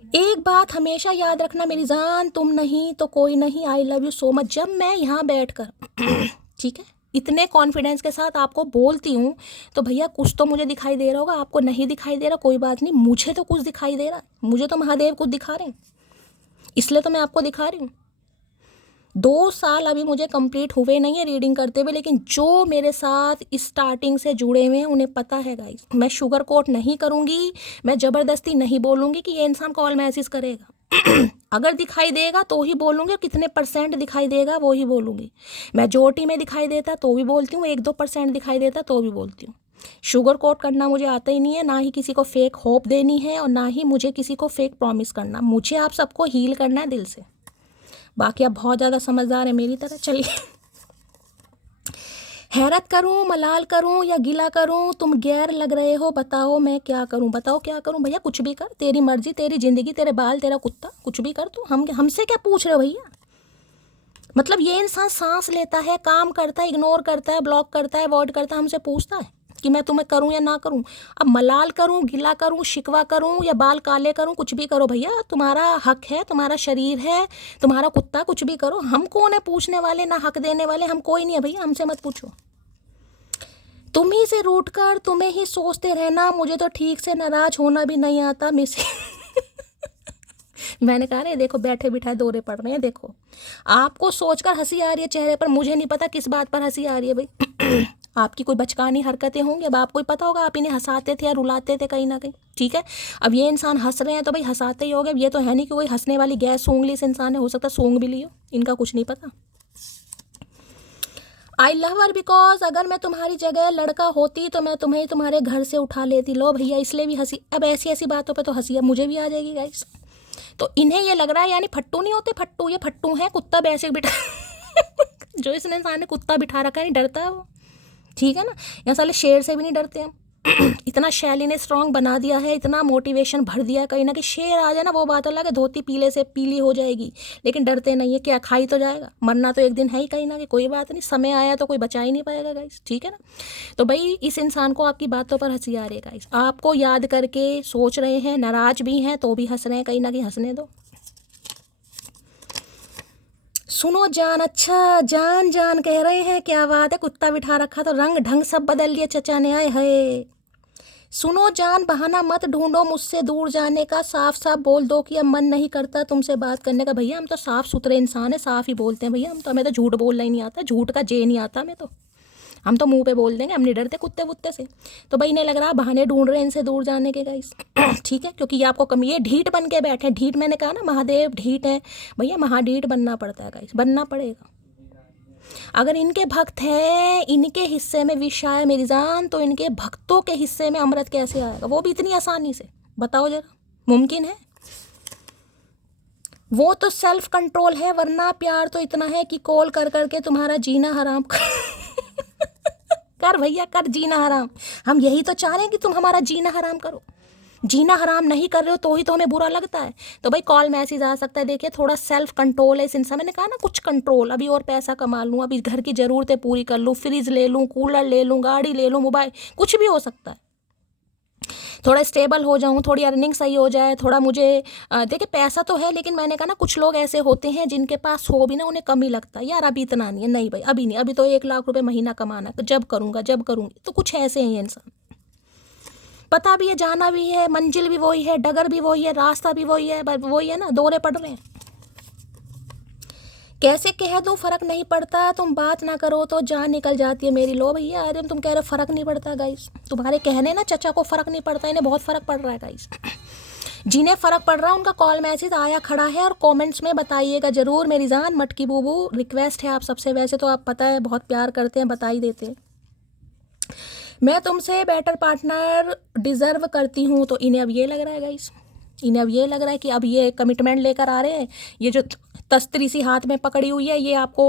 एक बात हमेशा याद रखना मेरी जान, तुम नहीं तो कोई नहीं। आई लव यू सो मच। जब मैं यहाँ बैठकर ठीक है इतने कॉन्फिडेंस के साथ आपको बोलती हूँ तो भैया कुछ तो मुझे दिखाई दे रहा होगा, आपको नहीं दिखाई दे रहा कोई बात नहीं, मुझे तो कुछ दिखाई दे रहा है, मुझे तो महादेव कुछ दिखा रहे हैं। इसलिए तो मैं आपको दिखा रही हूँ। 2 साल अभी मुझे कंप्लीट हुए नहीं है रीडिंग करते हुए, लेकिन जो मेरे साथ स्टार्टिंग से जुड़े हुए हैं उन्हें पता है गाइस। मैं शुगर कोट नहीं करूँगी, मैं ज़बरदस्ती नहीं बोलूँगी कि ये इंसान कॉल मैसेज करेगा। अगर दिखाई देगा तो ही बोलूँगी, कितने % दिखाई देगा वो ही बोलूँगी। मेजॉरिटी में दिखाई देता तो भी बोलती हूँ, 1-2% दिखाई देता तो भी बोलती हूँ। शुगर कोट करना मुझे आता ही नहीं है, ना ही किसी को फेक होप देनी है और ना ही मुझे किसी को फेक प्रॉमिस करना। मुझे आप सबको हील करना है दिल से। बाकी आप बहुत ज़्यादा समझदार हैं मेरी तरह। चलिए, हैरत करूं, मलाल करूं या गिला करूं, तुम गैर लग रहे हो, बताओ मैं क्या करूं, बताओ क्या करूं। भैया कुछ भी कर, तेरी मर्जी, तेरी ज़िंदगी, तेरे बाल, तेरा कुत्ता, कुछ भी कर तू। हमसे क्या पूछ रहे हो भैया। मतलब ये इंसान सांस लेता है, काम करता है, इग्नोर करता है, ब्लॉक करता है, अवॉइड करता है, हमसे पूछता है कि मैं तुम्हें करूं या ना करूं। अब मलाल करूं, गिला करूं, शिकवा करूं या बाल काले करूं, कुछ भी करो भैया, तुम्हारा हक है, तुम्हारा शरीर है, तुम्हारा कुत्ता, कुछ भी करो। हम कौन है पूछने वाले, ना हक देने वाले, हम कोई नहीं है भैया, हमसे मत पूछो। तुम ही से रूठ कर तुम्हें ही सोचते रहना, मुझे तो ठीक से नाराज होना भी नहीं आता मिस। मैंने कहा ना, देखो बैठे बिठाए दौरे पड़ रहे हैं। देखो आपको सोचकर हंसी आ रही है चेहरे पर, मुझे नहीं पता किस बात पर हंसी आ रही है भाई। आपकी कोई बचकानी हरकतें होंगी, अब आपको ही पता होगा आप इन्हें हंसाते थे या रुलाते थे कहीं ना कहीं। ठीक है, अब ये इंसान हंस रहे हैं तो भाई हंसाते ही होंगे। अब ये तो है नहीं कि कोई हंसने वाली गैस सूंघ ली इस इंसान ने, हो सकता सूंघ भी लियो, इनका कुछ नहीं पता। आई लव हर बिकॉज अगर मैं तुम्हारी जगह लड़का होती तो मैं तुम्हें तुम्हारे घर से उठा लेती। लो भैया, इसलिए भी हंसी। अब ऐसी ऐसी बातों पे तो हंसी अब मुझे भी आ जाएगी गाइस। तो इन्हें ये लग रहा है, यानी फट्टू नहीं होते, फट्टू, ये फट्टू है, कुत्ता बैसे बिठा जो इस इंसान ने कुत्ता बिठा रखा है, नहीं डरता है वो। ठीक है ना, यहाँ साले शेर से भी नहीं डरते हम। इतना शैली ने स्ट्रांग बना दिया है, इतना मोटिवेशन भर दिया है, कहीं ना कहीं शेर आ जाए ना वो बात अलग है, धोती पीले से पीली हो जाएगी, लेकिन डरते नहीं है। क्या खाई तो जाएगा, मरना तो एक दिन है ही कहीं ना कहीं, कोई बात नहीं, समय आया तो कोई बचा ही नहीं पाएगा गाइस। ठीक है ना, तो भाई इस इंसान को आपकी बातों पर हंसी आ रही है गाइस, आपको याद करके सोच रहे हैं, नाराज भी हैं तो भी हंस रहे हैं, कहीं ना कहीं हंसने दो। सुनो जान, अच्छा जान जान कह रहे हैं, क्या बात है, कुत्ता बिठा रखा तो रंग ढंग सब बदल लिया चचा ने, आए है। सुनो जान, बहाना मत ढूंढो मुझसे दूर जाने का, साफ साफ बोल दो कि अब मन नहीं करता तुमसे बात करने का। भैया हम तो साफ सुथरे इंसान है, साफ ही बोलते हैं भैया हम तो, हमें तो झूठ बोलना ही नहीं आता, झूठ का जे नहीं आता हमें तो, हम तो मुंह पे बोल देंगे, हम नहीं डरते कुत्ते वुत्ते से। तो भाई इन्हें लग रहा है बहाने ढूंढ रहे हैं इनसे दूर जाने के गाइस। ठीक है, क्योंकि ये आपको कमी, ये ढीठ बन के बैठे हैं। ढीठ, मैंने कहा ना महादेव ढीठ है भैया, महाढीठ बनना पड़ता है गाइस, बनना पड़ेगा। अगर इनके भक्त हैं, इनके हिस्से में विष आया मेरी जान, तो इनके भक्तों के हिस्से में अमृत कैसे आएगा, वो भी इतनी आसानी से, बताओ जरा, मुमकिन है? वो तो सेल्फ कंट्रोल है, वरना प्यार तो इतना है कि कॉल कर करके तुम्हारा जीना हराम कर भैया कर जीना हराम। हम यही तो चाह रहे हैं कि तुम हमारा जीना हराम करो। जीना हराम नहीं कर रहे हो तो ही तो हमें बुरा लगता है। तो भाई कॉल मैसेज आ सकता है, देखिए थोड़ा सेल्फ कंट्रोल है इस इंसान। मैंने कहा ना कुछ कंट्रोल, अभी और पैसा कमा लूँ, अभी घर की ज़रूरतें पूरी कर लूँ, फ्रिज ले लूँ, कूलर ले लूँ, गाड़ी ले लूँ, मोबाइल, कुछ भी हो सकता है। थोड़ा स्टेबल हो जाऊँ, थोड़ी अर्निंग सही हो जाए, थोड़ा मुझे देखिए पैसा तो है, लेकिन मैंने कहा ना कुछ लोग ऐसे होते हैं जिनके पास हो भी ना उन्हें कमी लगता है, यार अभी इतना नहीं है, नहीं भाई अभी नहीं, अभी तो 1 लाख रुपए महीना कमाना है, जब करूँगा जब करूँगी। तो कुछ ऐसे हैं ये इंसान, पता भी है, जाना भी है, मंजिल भी वही है, डगर भी वही है, रास्ता भी वही है, बस वही है ना, दौरे पड़ रहे हैं। कैसे कह दूँ फ़र्क नहीं पड़ता, तुम बात ना करो तो जान निकल जाती है मेरी। लो भैया, अरे तुम कह रहे हो फ़र्क नहीं पड़ता गाइस, तुम्हारे कहने ना चचा को फ़र्क नहीं पड़ता, इन्हें बहुत फ़र्क पड़ रहा है गाइस। जिन्हें फ़र्क पड़ रहा है उनका कॉल मैसेज आया खड़ा है, और कमेंट्स में बताइएगा ज़रूर मेरी जान मटकी बूबू। रिक्वेस्ट है आप सबसे, वैसे तो आप पता है बहुत प्यार करते हैं, बता ही देते हैं। मैं तुमसे बेटर पार्टनर डिज़र्व करती हूँ, तो इन्हें अब ये लग रहा है गाइस, इन्हें अब ये लग रहा है कि अब ये कमिटमेंट लेकर आ रहे हैं, ये जो तस्तरी सी हाथ में पकड़ी हुई है ये आपको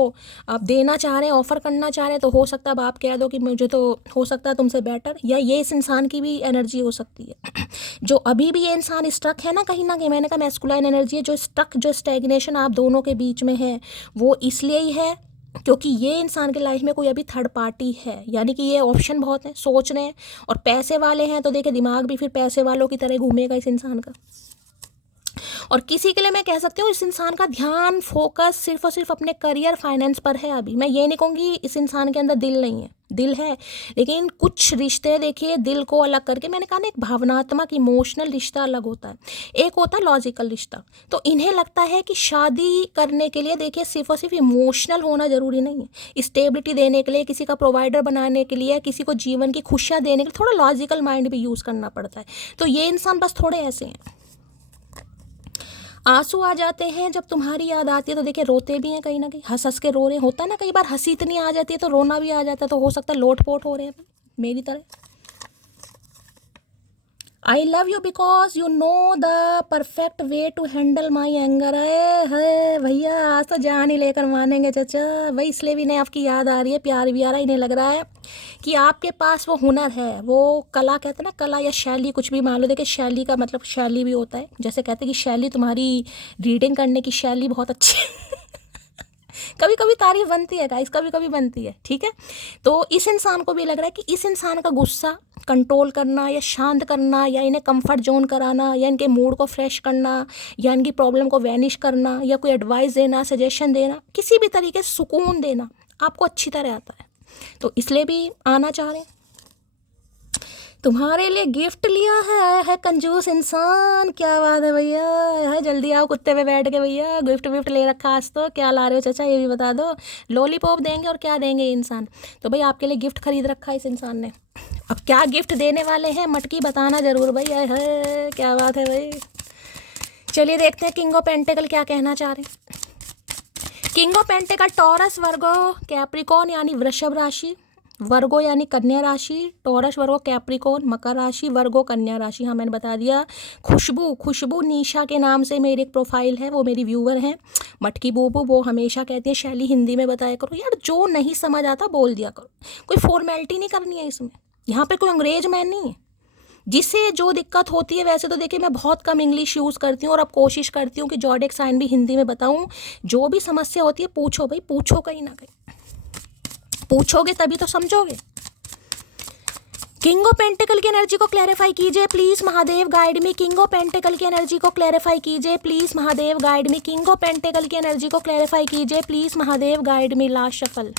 आप देना चाह रहे हैं, ऑफ़र करना चाह रहे हैं। तो हो सकता है अब आप कह दो कि मुझे तो हो सकता है तुमसे बेटर, या ये इस इंसान की भी एनर्जी हो सकती है। जो अभी भी ये इंसान स्ट्रक है ना कहीं ना कहीं, मैंने कहा मैस्कुलाइन एनर्जी है, जो स्ट्रक, जो स्टैग्नेशन आप दोनों के बीच में है, वो इसलिए ही है क्योंकि ये इंसान के लाइफ में कोई अभी थर्ड पार्टी है, यानी कि ये ऑप्शन बहुत हैं, सोच रहे हैं, और पैसे वाले हैं तो देखिए दिमाग भी फिर पैसे वालों की तरह घूमेगा इस इंसान का। और किसी के लिए मैं कह सकती हूँ इस इंसान का ध्यान, फोकस सिर्फ और सिर्फ अपने करियर, फाइनेंस पर है। अभी मैं ये नहीं कहूँगी इस इंसान के अंदर दिल नहीं है, दिल है, लेकिन कुछ रिश्ते देखिए दिल को अलग करके, मैंने कहा ना एक भावनात्मक इमोशनल रिश्ता अलग होता है, एक होता है लॉजिकल रिश्ता। तो इन्हें लगता है कि शादी करने के लिए देखिए सिर्फ और सिर्फ इमोशनल होना ज़रूरी नहीं है, स्टेबिलिटी देने के लिए, किसी का प्रोवाइडर बनाने के लिए, किसी को जीवन की खुशियाँ देने के लिए थोड़ा लॉजिकल माइंड भी यूज़ करना पड़ता है। तो ये इंसान बस थोड़े ऐसे हैं। आंसू आ जाते हैं जब तुम्हारी याद आती है, तो देखिए रोते भी हैं कहीं ना कहीं, हंस हंस के रो रहे होता है ना, कई बार हंसी इतनी आ जाती है तो रोना भी आ जाता है, तो हो सकता है लोटपोट हो रहे हैं मेरी तरह। I love you because you know the perfect way to handle my anger. है भैया आज तो जान ही लेकर मानेंगे चाचा भाई, इसलिए भी नहीं आपकी याद आ रही है, प्यार भी आ रहा है, इन्हें लग रहा है कि आपके पास वो हुनर है, वो कला, कहते हैं ना कला या शैली, कुछ भी मान लो। देखिए शैली का मतलब शैली भी होता है, जैसे कहते हैं कि शैली, तुम्हारी रीडिंग करने की शैली बहुत अच्छी है। कभी कभी तारीफ बनती है गाइस, कभी कभी बनती है, ठीक है। तो इस इंसान को भी लग रहा है कि इस इंसान का गुस्सा कंट्रोल करना या शांत करना, या इन्हें कंफर्ट जोन कराना, या इनके मूड को फ्रेश करना, या इनकी प्रॉब्लम को वैनिश करना, या कोई एडवाइस देना, सजेशन देना, किसी भी तरीके से सुकून देना आपको अच्छी तरह आता है, तो इसलिए भी आना चाह रहे हैं। तुम्हारे लिए गिफ्ट लिया है कंजूस इंसान, क्या बात है भैया, है जल्दी आओ कुत्ते पे बैठ के भैया, गिफ्ट विफ्ट ले रखा आज तो, क्या ला रहे हो चाचा ये भी बता दो। लॉलीपॉप देंगे और क्या देंगे ये इंसान, तो भाई आपके लिए गिफ्ट खरीद रखा है इस इंसान ने। अब क्या गिफ्ट देने वाले हैं मटकी बताना ज़रूर भाई, है क्या बात है भाई। चलिए देखते हैं किंग ऑफ पेंटिकल क्या कहना चाह रहे हैं। King of pentacle taurus, Virgo, Capricorn यानी वृषभ राशि, वर्गो यानी कन्या राशि, टॉरस, वर्गो, कैप्रिकॉन मकर राशि, वर्गो कन्या राशि। हाँ मैंने बता दिया। खुशबू निशा के नाम से मेरी एक प्रोफाइल है, वो मेरी व्यूवर हैं, मटकी बूबू, वो हमेशा कहती है शैली हिंदी में बताया करो यार, जो नहीं समझ आता बोल दिया करो, कोई फॉर्मेलिटी नहीं करनी है इसमें, यहाँ पे कोई अंग्रेज मैन नहीं है। जिससे जो दिक्कत होती है, वैसे तो देखिए मैं बहुत कम इंग्लिश यूज़ करती हूँ और अब कोशिश करती हूँ कि जॉडिक साइन भी हिंदी में बताऊँ। जो भी समस्या होती है पूछो भाई, पूछो, कहीं ना कहीं पूछोगे तभी तो समझोगे। किंग ऑफ पेंटिकल की एनर्जी को क्लैरिफाई कीजिए please Mahadev, guide me. King of pentacle की एनर्जी को क्लैरिफाई कीजिए please Mahadev, guide me. King of pentacle की एनर्जी को क्लैरिफाई कीजिए please Mahadev, guide me. Last shuffle.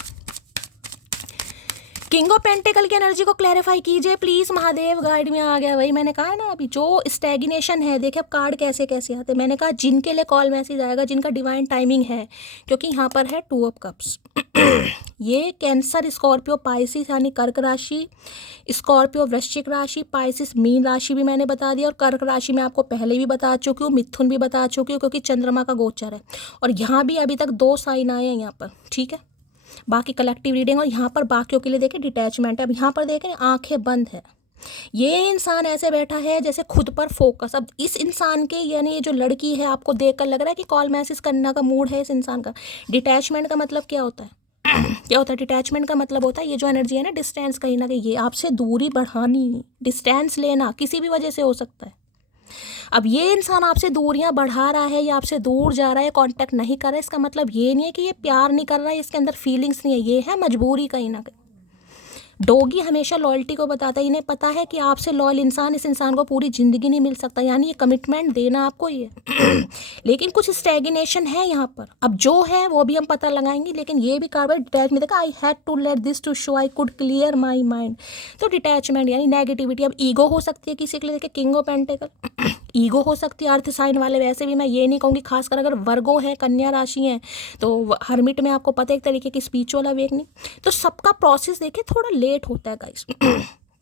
King of pentacle की एनर्जी को क्लैरिफाई कीजिए प्लीज महादेव, गाइड में। आ गया भाई, मैंने कहा ना अभी जो स्टैग्नेशन है, देखिए अब कार्ड कैसे कैसे आते हैं। मैंने कहा जिनके लिए कॉल मैसेज आएगा, जिनका डिवाइन टाइमिंग है, क्योंकि यहाँ पर है 2 ऑफ कप्स। ये कैंसर, स्कॉर्पियो, पाइसिस यानी कर्क राशि, स्कॉर्पियो वृश्चिक राशि, पाइसिस मीन राशि भी मैंने बता दिया, और कर्क राशि में आपको पहले भी बता चुकी हूँ, मिथुन भी बता चुकी हूँ, क्योंकि चंद्रमा का गोचर है। और यहाँ भी अभी तक 2 साइन आए हैं यहाँ पर, ठीक है। बाकी कलेक्टिव रीडिंग, और यहाँ पर बाकियों के लिए देखें डिटैचमेंट है। अब यहाँ पर देखें आंखें बंद है, ये इंसान ऐसे बैठा है जैसे खुद पर फोकस। अब इस इंसान के, यानी ये जो लड़की है, आपको देखकर लग रहा है कि कॉल मैसेज करने का मूड है इस इंसान का। डिटैचमेंट का मतलब क्या होता है? क्या होता है डिटैचमेंट का मतलब? होता है ये जो एनर्जी है ना, डिस्टेंस, कहीं ना कहीं ये आपसे दूरी बढ़ानी, डिस्टेंस लेना, किसी भी वजह से हो सकता है। अब ये इंसान आपसे दूरियां बढ़ा रहा है या आपसे दूर जा रहा है, कांटेक्ट नहीं कर रहा है, इसका मतलब ये नहीं है कि ये प्यार नहीं कर रहा है, इसके अंदर फीलिंग्स नहीं है, ये है मजबूरी कहीं ना कहीं। डोगी हमेशा लॉयल्टी को बताता है, इन्हें पता है कि आपसे लॉयल इंसान, इस इंसान को पूरी ज़िंदगी नहीं मिल सकता, यानी ये कमिटमेंट देना आपको ही है। लेकिन कुछ स्टैग्नेशन है यहाँ पर, अब जो है वो भी हम पता लगाएंगे। लेकिन ये भी कार्ड डिटैच में देखा, I had to let this to show I could clear my mind. तो डिटैचमेंट यानी नेगेटिविटी। अब ईगो हो सकती है किसी के लिए, देखिए किंग ऑफ पेंटिकल ईगो हो सकती है अर्थ साइन वाले। वैसे भी मैं ये नहीं कहूँगी, खासकर अगर वर्गो है, कन्या राशि है, तो हर्मिट में आपको पता है एक तरीके की स्पिरिचुअल अवेकनिंग। तो सबका प्रोसेस देखिए थोड़ा लेट होता है गाइस।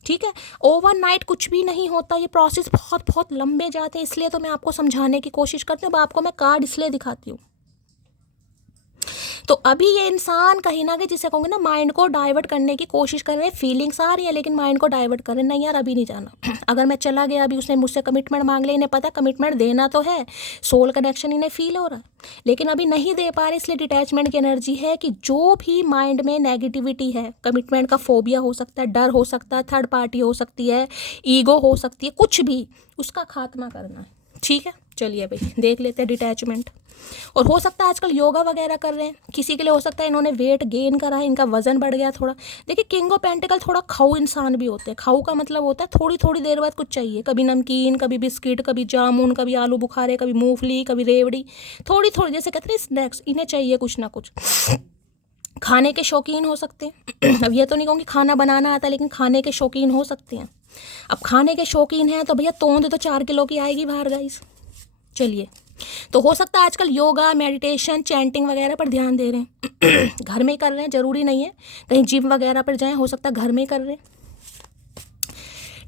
ठीक है, ओवरनाइट कुछ भी नहीं होता, ये प्रोसेस बहुत बहुत लंबे जाते हैं, इसलिए तो मैं आपको समझाने की कोशिश करती हूँ। आपको मैं कार्ड इसलिए दिखाती हूँ। तो अभी ये इंसान कहीं ना कहीं, जिसे कहूँगे ना, माइंड को डाइवर्ट करने की कोशिश कर रहे हैं। फीलिंग्स आ रही है लेकिन माइंड को डाइवर्ट कर रहे हैं, नहीं यार अभी नहीं जाना। अगर मैं चला गया, अभी उसने मुझसे कमिटमेंट मांग लिया, इन्हें पता कमिटमेंट देना तो है, सोल कनेक्शन इन्हें फील हो रहा है, लेकिन अभी नहीं दे पा रहे, इसलिए डिटैचमेंट की एनर्जी है कि जो भी माइंड में नेगेटिविटी है, कमिटमेंट का फोबिया हो सकता है, डर हो सकता है, थर्ड पार्टी हो सकती है, ईगो हो सकती है, कुछ भी, उसका खात्मा करना है। ठीक है, चलिए भाई देख लेते हैं डिटैचमेंट। और हो सकता है आजकल योगा वगैरह कर रहे हैं, किसी के लिए हो सकता है इन्होंने वेट गेन करा है, इनका वजन बढ़ गया थोड़ा। देखिए किंग ऑफ पेंटिकल थोड़ा खाऊ इंसान भी होते हैं। खाऊ का मतलब होता है थोड़ी थोड़ी देर बाद कुछ चाहिए, कभी नमकीन, कभी बिस्किट, कभी जामुन, कभी आलू बुखारे, कभी मूंगफली, कभी रेवड़ी, थोड़ी थोड़ी, जैसे कहते हैं स्नैक्स, इन्हें चाहिए कुछ ना कुछ। खाने के शौकीन हो सकते हैं। अब ये तो नहीं कहूँगी खाना बनाना आता, लेकिन खाने के शौकीन हो सकते हैं। अब खाने के शौकीन हैं तो भैया तोंद तो 4 किलो की आएगी बाहर गाइस। चलिए, तो हो सकता है आजकल योगा, मेडिटेशन, चैंटिंग वगैरह पर ध्यान दे रहे हैं। घर में ही कर रहे हैं, ज़रूरी नहीं है कहीं जिम वगैरह पर जाएं, हो सकता है घर में ही कर रहे हैं।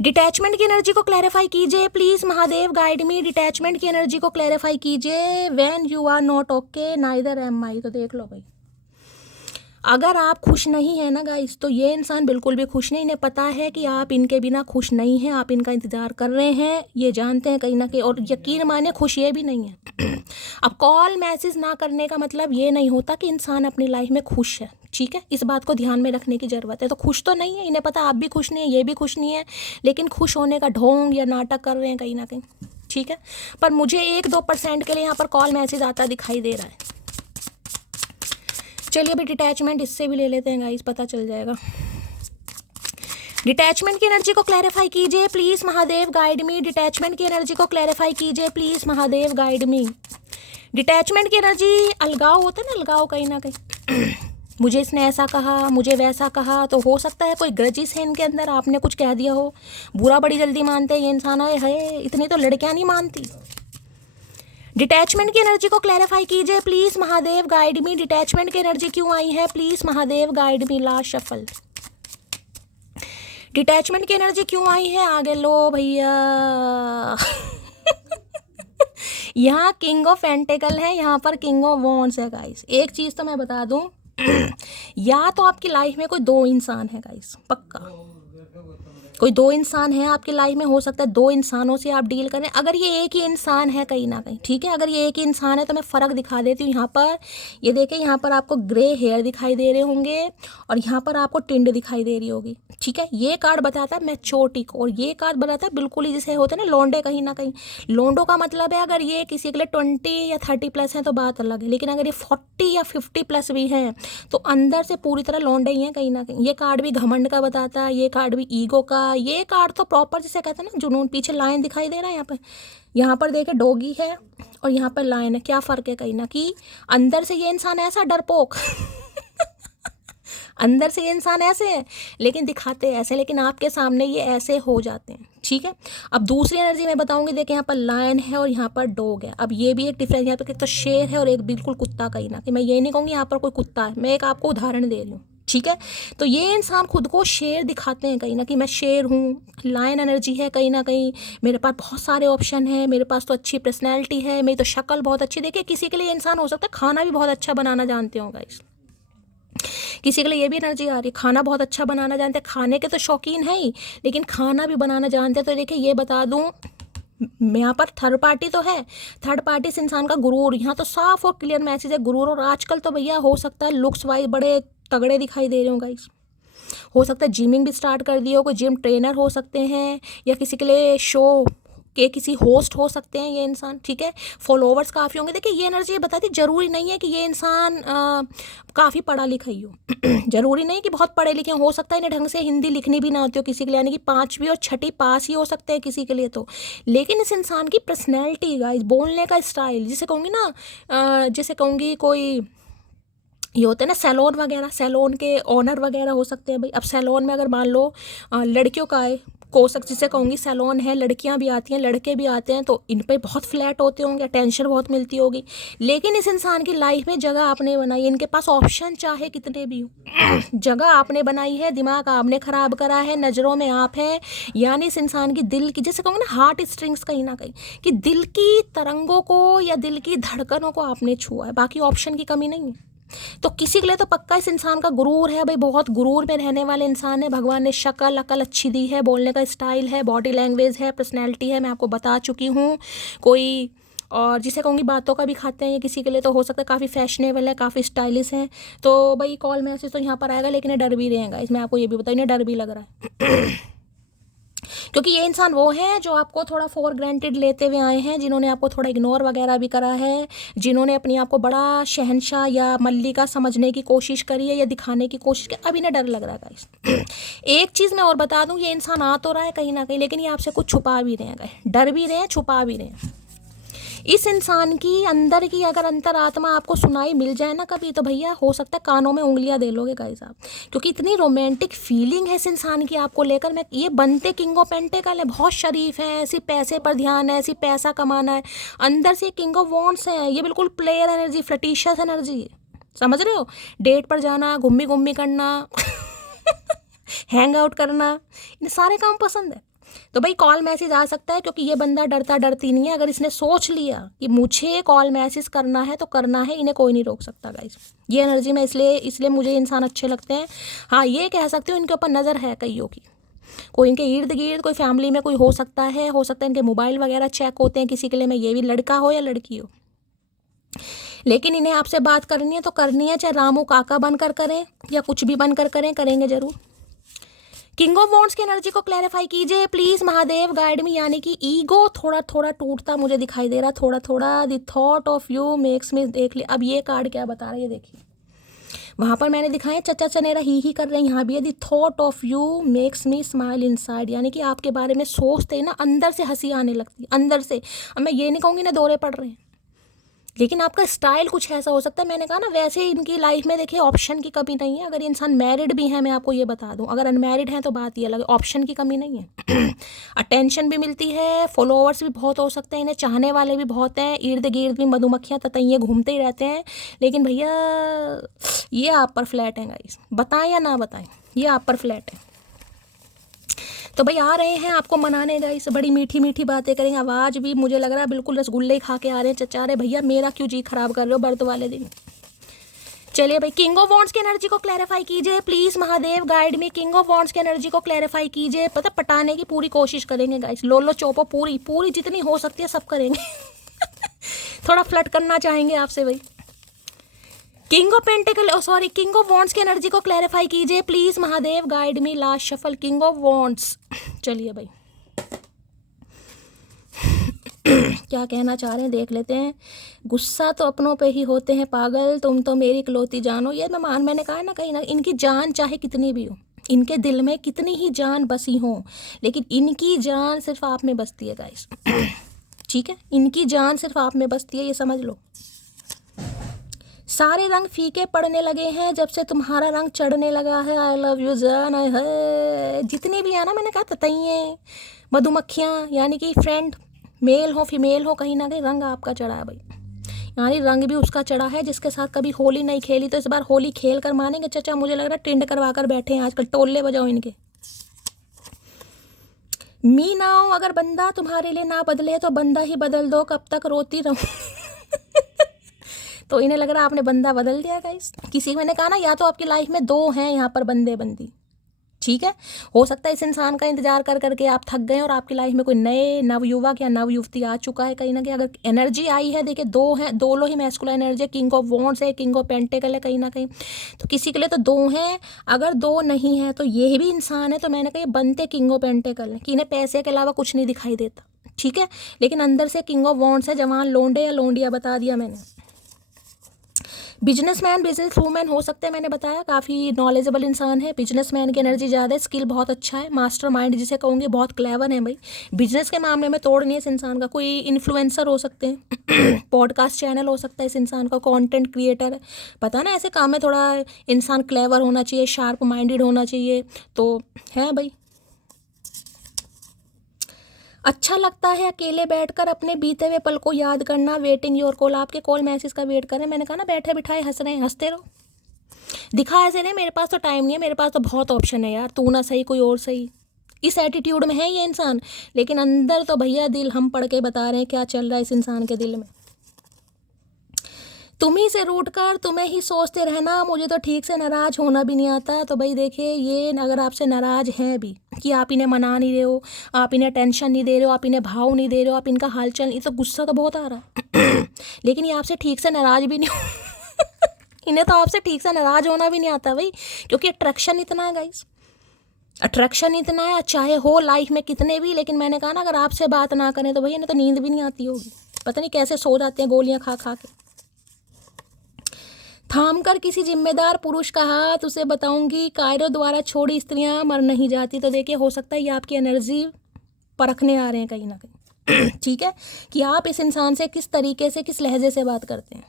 डिटैचमेंट की एनर्जी को क्लैरिफाई कीजिए please, Mahadev guide me. Detachment की एनर्जी को क्लैरिफाई कीजिए। When you are not okay neither am I. तो देख लो भाई, अगर आप खुश नहीं है ना गाइस, तो ये इंसान बिल्कुल भी खुश नहीं। इन्हें पता है कि आप इनके बिना खुश नहीं हैं, आप इनका इंतज़ार कर रहे हैं, ये जानते हैं कहीं ना कहीं, और यकीन माने खुश ये भी नहीं है। अब कॉल मैसेज ना करने का मतलब ये नहीं होता कि इंसान अपनी लाइफ में खुश है, ठीक है। इस बात को ध्यान में रखने की ज़रूरत है। तो खुश तो नहीं है, इन्हें पता आप भी खुश नहीं है, ये भी खुश नहीं है, लेकिन खुश होने का ढोंग या नाटक कर रहे हैं कहीं ना कहीं, ठीक है। पर मुझे 1-2% के लिए यहाँ पर कॉल मैसेज आता दिखाई दे रहा है। चलिए अभी डिटैचमेंट इससे भी ले लेते हैं गाइस, पता चल जाएगा। डिटैचमेंट की एनर्जी को क्लैरिफाई कीजिए please, Mahadev guide me. Detachment की एनर्जी को क्लैरिफाई कीजिए please, Mahadev guide me. Detachment की एनर्जी, अलगाव होता है ना, अलगाव कहीं ना कहीं। मुझे इसने ऐसा कहा, मुझे वैसा कहा, तो हो सकता है कोई ग्रजिस है इनके अंदर, आपने कुछ कह दिया हो। बुरा बड़ी जल्दी मानते हैं ये इंसान, है इतनी तो लड़कियां नहीं मानती। डिटैचमेंट की एनर्जी को क्लैरिफाई कीजिए please, Mahadev guide me. Detachment की एनर्जी क्यों आई है please, Mahadev guide me. Last shuffle. Detachment की एनर्जी क्यों आई है, आगे लो भैया। यहाँ किंग ऑफ पेंटिकल है, यहाँ पर किंग ऑफ वॉन्ड्स है गाइस। एक चीज़ तो मैं बता दूँ, या तो आपकी लाइफ में कोई 2 इंसान है गाइस, पक्का कोई 2 इंसान है आपकी लाइफ में। हो सकता है 2 इंसानों से आप डील करें। अगर ये एक ही इंसान है कहीं ना कहीं, ठीक है, अगर ये एक ही इंसान है तो मैं फ़र्क दिखा देती हूँ। यहाँ पर ये देखें, यहाँ पर आपको ग्रे हेयर दिखाई दे रहे होंगे और यहाँ पर आपको टिंड दिखाई दे रही होगी, ठीक है। ये कार्ड बताता है मैच्योरिटी को, और ये कार्ड बताता है बिल्कुल ही जैसे होते हैं ना लौंडे कहीं ना कहीं। लोंडों का मतलब है अगर ये किसी के लिए 20 या 30 प्लस है तो बात अलग है, लेकिन अगर ये 40 या 50 प्लस भी हैं तो अंदर से पूरी तरह लौंडे ही हैं कहीं ना कहीं। ये कार्ड भी घमंड का बताता है, ये कार्ड भी ईगो का, ये कार्ड तो प्रॉपर जिसे कहते हैं ना जुनून। पीछे लायन दिखाई दे रहा है, यहाँ पर देखे डॉगी है और यहाँ पर लायन है। क्या फ़र्क है कहीं ना कि अंदर से ये इंसान ऐसा डरपोक अंदर से ये इंसान ऐसे है लेकिन दिखाते ऐसे, लेकिन आपके सामने ये ऐसे हो जाते हैं, ठीक है। अब दूसरी एनर्जी मैं बताऊंगी, देखिए यहाँ पर लायन है और यहाँ पर डॉग है। अब ये भी एक डिफरेंस, यहाँ पर एक तो शेर है और एक बिल्कुल कुत्ता कहीं ना कि मैं ये नहीं कहूँगी यहाँ पर कोई कुत्ता है, मैं एक आपको उदाहरण दे रही हूँ, ठीक है। तो ये इंसान खुद को शेर दिखाते हैं कहीं ना कि मैं शेर हूँ। लायन एनर्जी है कहीं ना कहीं, मेरे पास बहुत सारे ऑप्शन है, मेरे पास तो अच्छी पर्सनैलिटी है, मेरी तो शक्ल बहुत अच्छी। देखिए किसी के लिए इंसान हो सकता है खाना भी बहुत अच्छा बनाना जानते हो गाइस, किसी के लिए ये भी एनर्जी आ रही है खाना बहुत अच्छा बनाना जानते हैं। खाने के तो शौकीन है ही, लेकिन खाना भी बनाना जानते हैं। तो देखिए ये बता दूँ, यहाँ पर थर्ड पार्टी तो है, थर्ड पार्टी इस इंसान का गुरूर, यहाँ तो साफ और क्लियर मैसेज है गुरूर। और आजकल तो भैया हो सकता है लुक्स वाइज बड़े तगड़े दिखाई दे रहे हो गाइस। हो सकता है जिमिंग भी स्टार्ट कर दिए हो, कोई जिम ट्रेनर हो सकते हैं, या किसी के लिए शो के किसी होस्ट हो सकते हैं ये इंसान, ठीक है। फॉलोवर्स काफ़ी होंगे। देखिए ये एनर्जी ये बताती, ज़रूरी नहीं है कि ये इंसान काफ़ी पढ़ा लिखा ही हो। ज़रूरी नहीं कि बहुत पढ़े लिखे हो सकता है इन्हें ढंग से हिंदी लिखनी भी ना होती हो किसी के लिए, यानी कि 5वीं और 6ठी पास ही हो सकते हैं किसी के लिए तो। लेकिन इस इंसान की पर्सनैलिटी गाइस, बोलने का स्टाइल, जिसे कहूँगी ना, जैसे कहूँगी कोई ये होते हैं ना सैलून वगैरह, सैलून के ओनर वगैरह हो सकते हैं भाई। अब सैलून में अगर मान लो लड़कियों का है, कोसक जिसे कहूँगी सैलून है, लड़कियां भी आती हैं लड़के भी आते हैं, तो इन पे बहुत फ्लैट होते होंगे, टेंशन बहुत मिलती होगी। लेकिन इस इंसान की लाइफ में जगह आपने बनाई, इनके पास ऑप्शन चाहे कितने भी हो, जगह आपने बनाई है, दिमाग आपने ख़राब करा है, नज़रों में आप हैं। यानी इस इंसान की दिल की, जैसे कहूँगी ना हार्ट स्ट्रिंग्स कहीं ना कहीं, कि दिल की तरंगों को या दिल की धड़कनों को आपने छुआ है, बाकी ऑप्शन की कमी नहीं है। तो किसी के लिए तो पक्का इस इंसान का गुरूर है भाई, बहुत गुरूर में रहने वाले इंसान है। भगवान ने शक्ल अकल अच्छी दी है, बोलने का स्टाइल है, बॉडी लैंग्वेज है, पर्सनैलिटी है, मैं आपको बता चुकी हूँ। कोई और जिसे कहूँगी बातों का भी खाते हैं ये, किसी के लिए तो हो सकता है काफ़ी फैशनेबल है, काफ़ी स्टाइलिश है। तो भाई कॉल मैसेज तो यहाँ पर आएगा, लेकिन ये डर भी रहेगा, इसमें आपको ये भी बताइए इन्हें डर भी लग रहा है। क्योंकि ये इंसान वो है जो आपको थोड़ा फॉर ग्रांटेड लेते हुए आए हैं, जिन्होंने आपको थोड़ा इग्नोर वगैरह भी करा है, जिन्होंने अपनी आप को बड़ा शहंशाह या मल्लिका समझने की कोशिश करी है या दिखाने की कोशिश की। अब इन्हें डर लग रहा है गाइस। एक चीज़ मैं और बता दूं, ये इंसान आ तो रहा है कहीं ना कहीं, लेकिन ये आपसे कुछ छुपा भी रहे हैं, डर भी रहे हैं, छुपा भी रहे हैं। इस इंसान की अंदर की अगर अंतरात्मा आपको सुनाई मिल जाए ना कभी, तो भैया हो सकता है कानों में उंगलियां दे लोगे गाइस आप, क्योंकि इतनी रोमांटिक फीलिंग है इस इंसान की आपको लेकर। मैं ये बनते किंग ऑफ पेंटिकल है, बहुत शरीफ है, ऐसी पैसे पर ध्यान है, ऐसी पैसा कमाना है, अंदर से किंग ऑफ वॉन्ड्स है, ये बिल्कुल प्लेयर एनर्जी, फ्लटिशियस एनर्जी, समझ रहे हो। डेट पर जाना, घूमी घूमी करना हैंग आउट करना, इन सारे काम पसंद है। तो भाई कॉल मैसेज आ सकता है, क्योंकि ये बंदा डरता डरती नहीं है। अगर इसने सोच लिया कि मुझे कॉल मैसेज करना है तो करना है, इन्हें कोई नहीं रोक सकता गाइस। ये एनर्जी में इसलिए मुझे इंसान अच्छे लगते हैं। हाँ, ये कह सकते हो इनके ऊपर नज़र है कईयों की, कोई इनके इर्द गिर्द कोई फैमिली में कोई हो सकता है इनके मोबाइल वगैरह चेक होते हैं किसी के लिए, में ये भी लड़का हो या लड़की हो। लेकिन इन्हें आपसे बात करनी है तो करनी है, चाहे रामू काका बनकर करें या कुछ भी बनकर करें, करेंगे जरूर। किंग ऑफ वॉन्ड्स की एनर्जी को क्लैरिफाई कीजिए प्लीज महादेव, गाइड मी। यानी कि ईगो थोड़ा थोड़ा टूटता मुझे दिखाई दे रहा, थोड़ा थोड़ा। The thought of you makes me, देख लिया। अब ये कार्ड क्या बता रहा है ये देखिए, वहां पर मैंने दिखाया चचा चनेरा ही कर रहे हैं, यहाँ भी है the thought of you makes me smile inside. यानी कि आपके बारे में सोचते ही ना अंदर से हंसी आने लगती है, अंदर से। अब मैं ये नहीं कहूँगी ना दौरे पड़ रहे हैं, लेकिन आपका स्टाइल कुछ ऐसा हो सकता है। मैंने कहा ना, वैसे इनकी लाइफ में देखिए ऑप्शन की कमी नहीं है। अगर इंसान मैरिड भी है, मैं आपको ये बता दूं, अगर अनमैरिड हैं तो बात ये अलग है, ऑप्शन की कमी नहीं है। अटेंशन भी मिलती है, फॉलोअर्स भी बहुत हो सकते हैं, इन्हें चाहने वाले भी बहुत हैं, इर्द गिर्द भी मधुमक्खियाँ ततैये घूमते ही रहते हैं। लेकिन भैया ये आप पर फ्लैट है गाइस, बताएं या ना बताएं, ये आप पर फ्लैट है। तो भाई आ रहे हैं आपको मनाने गाइस, बड़ी मीठी मीठी बातें करेंगे। आवाज़ भी मुझे लग रहा है बिल्कुल रसगुल्ले खा के आ रहे हैं चचा रहे। भैया मेरा क्यों जी खराब कर रहे हो बर्थ वाले दिन। चलिए भाई, किंग ऑफ वॉन्ड्स की एनर्जी को क्लैरिफाई कीजिए प्लीज महादेव, गाइड में। किंग ऑफ वॉन्ड्स की एनर्जी को क्लैरिफाई कीजिए। पता पटाने की पूरी कोशिश करेंगे गाइस, लोलो चोपो पूरी पूरी जितनी हो सकती है सब करेंगे। थोड़ा फ्लर्ट करना चाहेंगे आपसे भाई। King of pentacle, sorry, king of wands की एनर्जी को क्लैरिफाई कीजिए please Mahadev, guide me. Last shuffle, king of wands. चलिए भाई क्या कहना चाह रहे हैं देख लेते हैं। गुस्सा तो अपनों पे ही होते हैं पागल, तुम तो मेरी इकलौती जानो। ये मैंने कहा ना, कहीं ना इनकी जान चाहे कितनी भी हो, इनके दिल में कितनी ही जान बसी हो, लेकिन इनकी जान सिर्फ आप में बसती है गाइस। ठीक है, इनकी जान सिर्फ आप में बसती है, ये समझ लो। सारे रंग फीके पड़ने लगे हैं जब से तुम्हारा रंग चढ़ने लगा है। आई लव यू जान। है जितनी भी है ना, मैंने कहा ततैये मधुमक्खियाँ, यानी कि फ्रेंड, मेल हो फीमेल हो, कहीं ना कहीं रंग आपका चढ़ा है भाई। यानी रंग भी उसका चढ़ा है जिसके साथ कभी होली नहीं खेली, तो इस बार होली खेल कर मानेंगे चचा। मुझे लग रहा है टिंड करवा कर बैठे हैं आजकल, टोल्ले बजाओ इनके। मी नाओ, अगर बंदा तुम्हारे लिए ना बदले तो बंदा ही बदल दो, कब तक रोती रहूं। तो इन्हें लग रहा है आपने बंदा बदल दिया गाइस। किसी मैंने कहा ना, या तो आपकी लाइफ में दो हैं यहाँ पर बंदे बंदी। ठीक है, हो सकता है इस इंसान का इंतजार कर करके आप थक गए और आपकी लाइफ में कोई नए नवयुवक या नव युवती आ चुका है कहीं ना कहीं। अगर एनर्जी आई है, देखिए दो हैं, दोनों ही masculine energy, king of wands है, किंग ऑफ पेंटिकल है कहीं ना कहीं, तो किसी के लिए तो दो हैं। अगर दो नहीं है तो ये भी इंसान है, तो मैंने कहा बनते किंग ऑफ पेंटिकल है कि इन्हें पैसे के अलावा कुछ नहीं दिखाई देता। ठीक है, लेकिन अंदर से किंग ऑफ वॉन्ड्स है, जवान लोंडे या लोंडिया बता दिया मैंने। बिजनेसमैन, बिजनेस वूमैन हो सकते हैं, मैंने बताया काफ़ी नॉलेजेबल इंसान है। बिजनेसमैन की एनर्जी ज़्यादा है, स्किल बहुत अच्छा है, मास्टर माइंड जिसे कहूँगे, बहुत क्लेवर है भाई। बिजनेस के मामले में तोड़ नहीं है इस इंसान का। कोई इन्फ्लुएंसर हो सकते हैं, पॉडकास्ट चैनल हो सकता है इस इंसान का, कंटेंट क्रिएटर है। पता ना, ऐसे काम में थोड़ा इंसान क्लेवर होना चाहिए, शार्प माइंडेड होना चाहिए, तो है भाई। अच्छा लगता है अकेले बैठकर अपने बीते हुए पल को याद करना। वेटिंग योर कॉल, आपके कॉल मैसेज का वेट करें। मैंने कहा ना, बैठे बिठाए हंस रहे हैं, हंसते रहो, दिखा ऐसे नहीं मेरे पास तो टाइम नहीं है, मेरे पास तो बहुत ऑप्शन है यार, तू ना सही कोई और सही। इस एटीट्यूड में है ये इंसान, लेकिन अंदर तो भैया दिल हम पढ़ के बता रहे हैं क्या चल रहा है इस इंसान के दिल में। तुम्ही से रूठ कर तुम्हें ही सोचते रहना, मुझे तो ठीक से नाराज़ होना भी नहीं आता। तो भाई देखिए, ये अगर आपसे नाराज़ हैं भी कि आप इन्हें मना नहीं रहे हो, आप इन्हें टेंशन नहीं दे रहे हो, आप इन्हें भाव नहीं दे रहे हो, आप इनका हालचाल नहीं, तो गुस्सा तो बहुत आ रहा है। लेकिन ये आपसे ठीक से नाराज़ भी नहीं हो। इन्हें तो आपसे ठीक से नाराज़ होना भी नहीं आता भाई, क्योंकि अट्रैक्शन इतना है गाइस, अट्रैक्शन इतना है, चाहे हो लाइफ में कितने भी। लेकिन मैंने कहा ना, अगर आपसे बात ना करें तो भैया इन्हें तो नींद भी नहीं आती होगी, पता नहीं कैसे सो जाते हैं गोलियाँ खा खा के। थाम कर किसी जिम्मेदार पुरुष का हाथ, उसे बताऊंगी कायरों द्वारा छोड़ी स्त्रियां मर नहीं जाती। तो देखिए, हो सकता है ये आपकी एनर्जी परखने आ रहे हैं कहीं ना कहीं। ठीक है, कि आप इस इंसान से किस तरीके से, किस लहजे से बात करते हैं।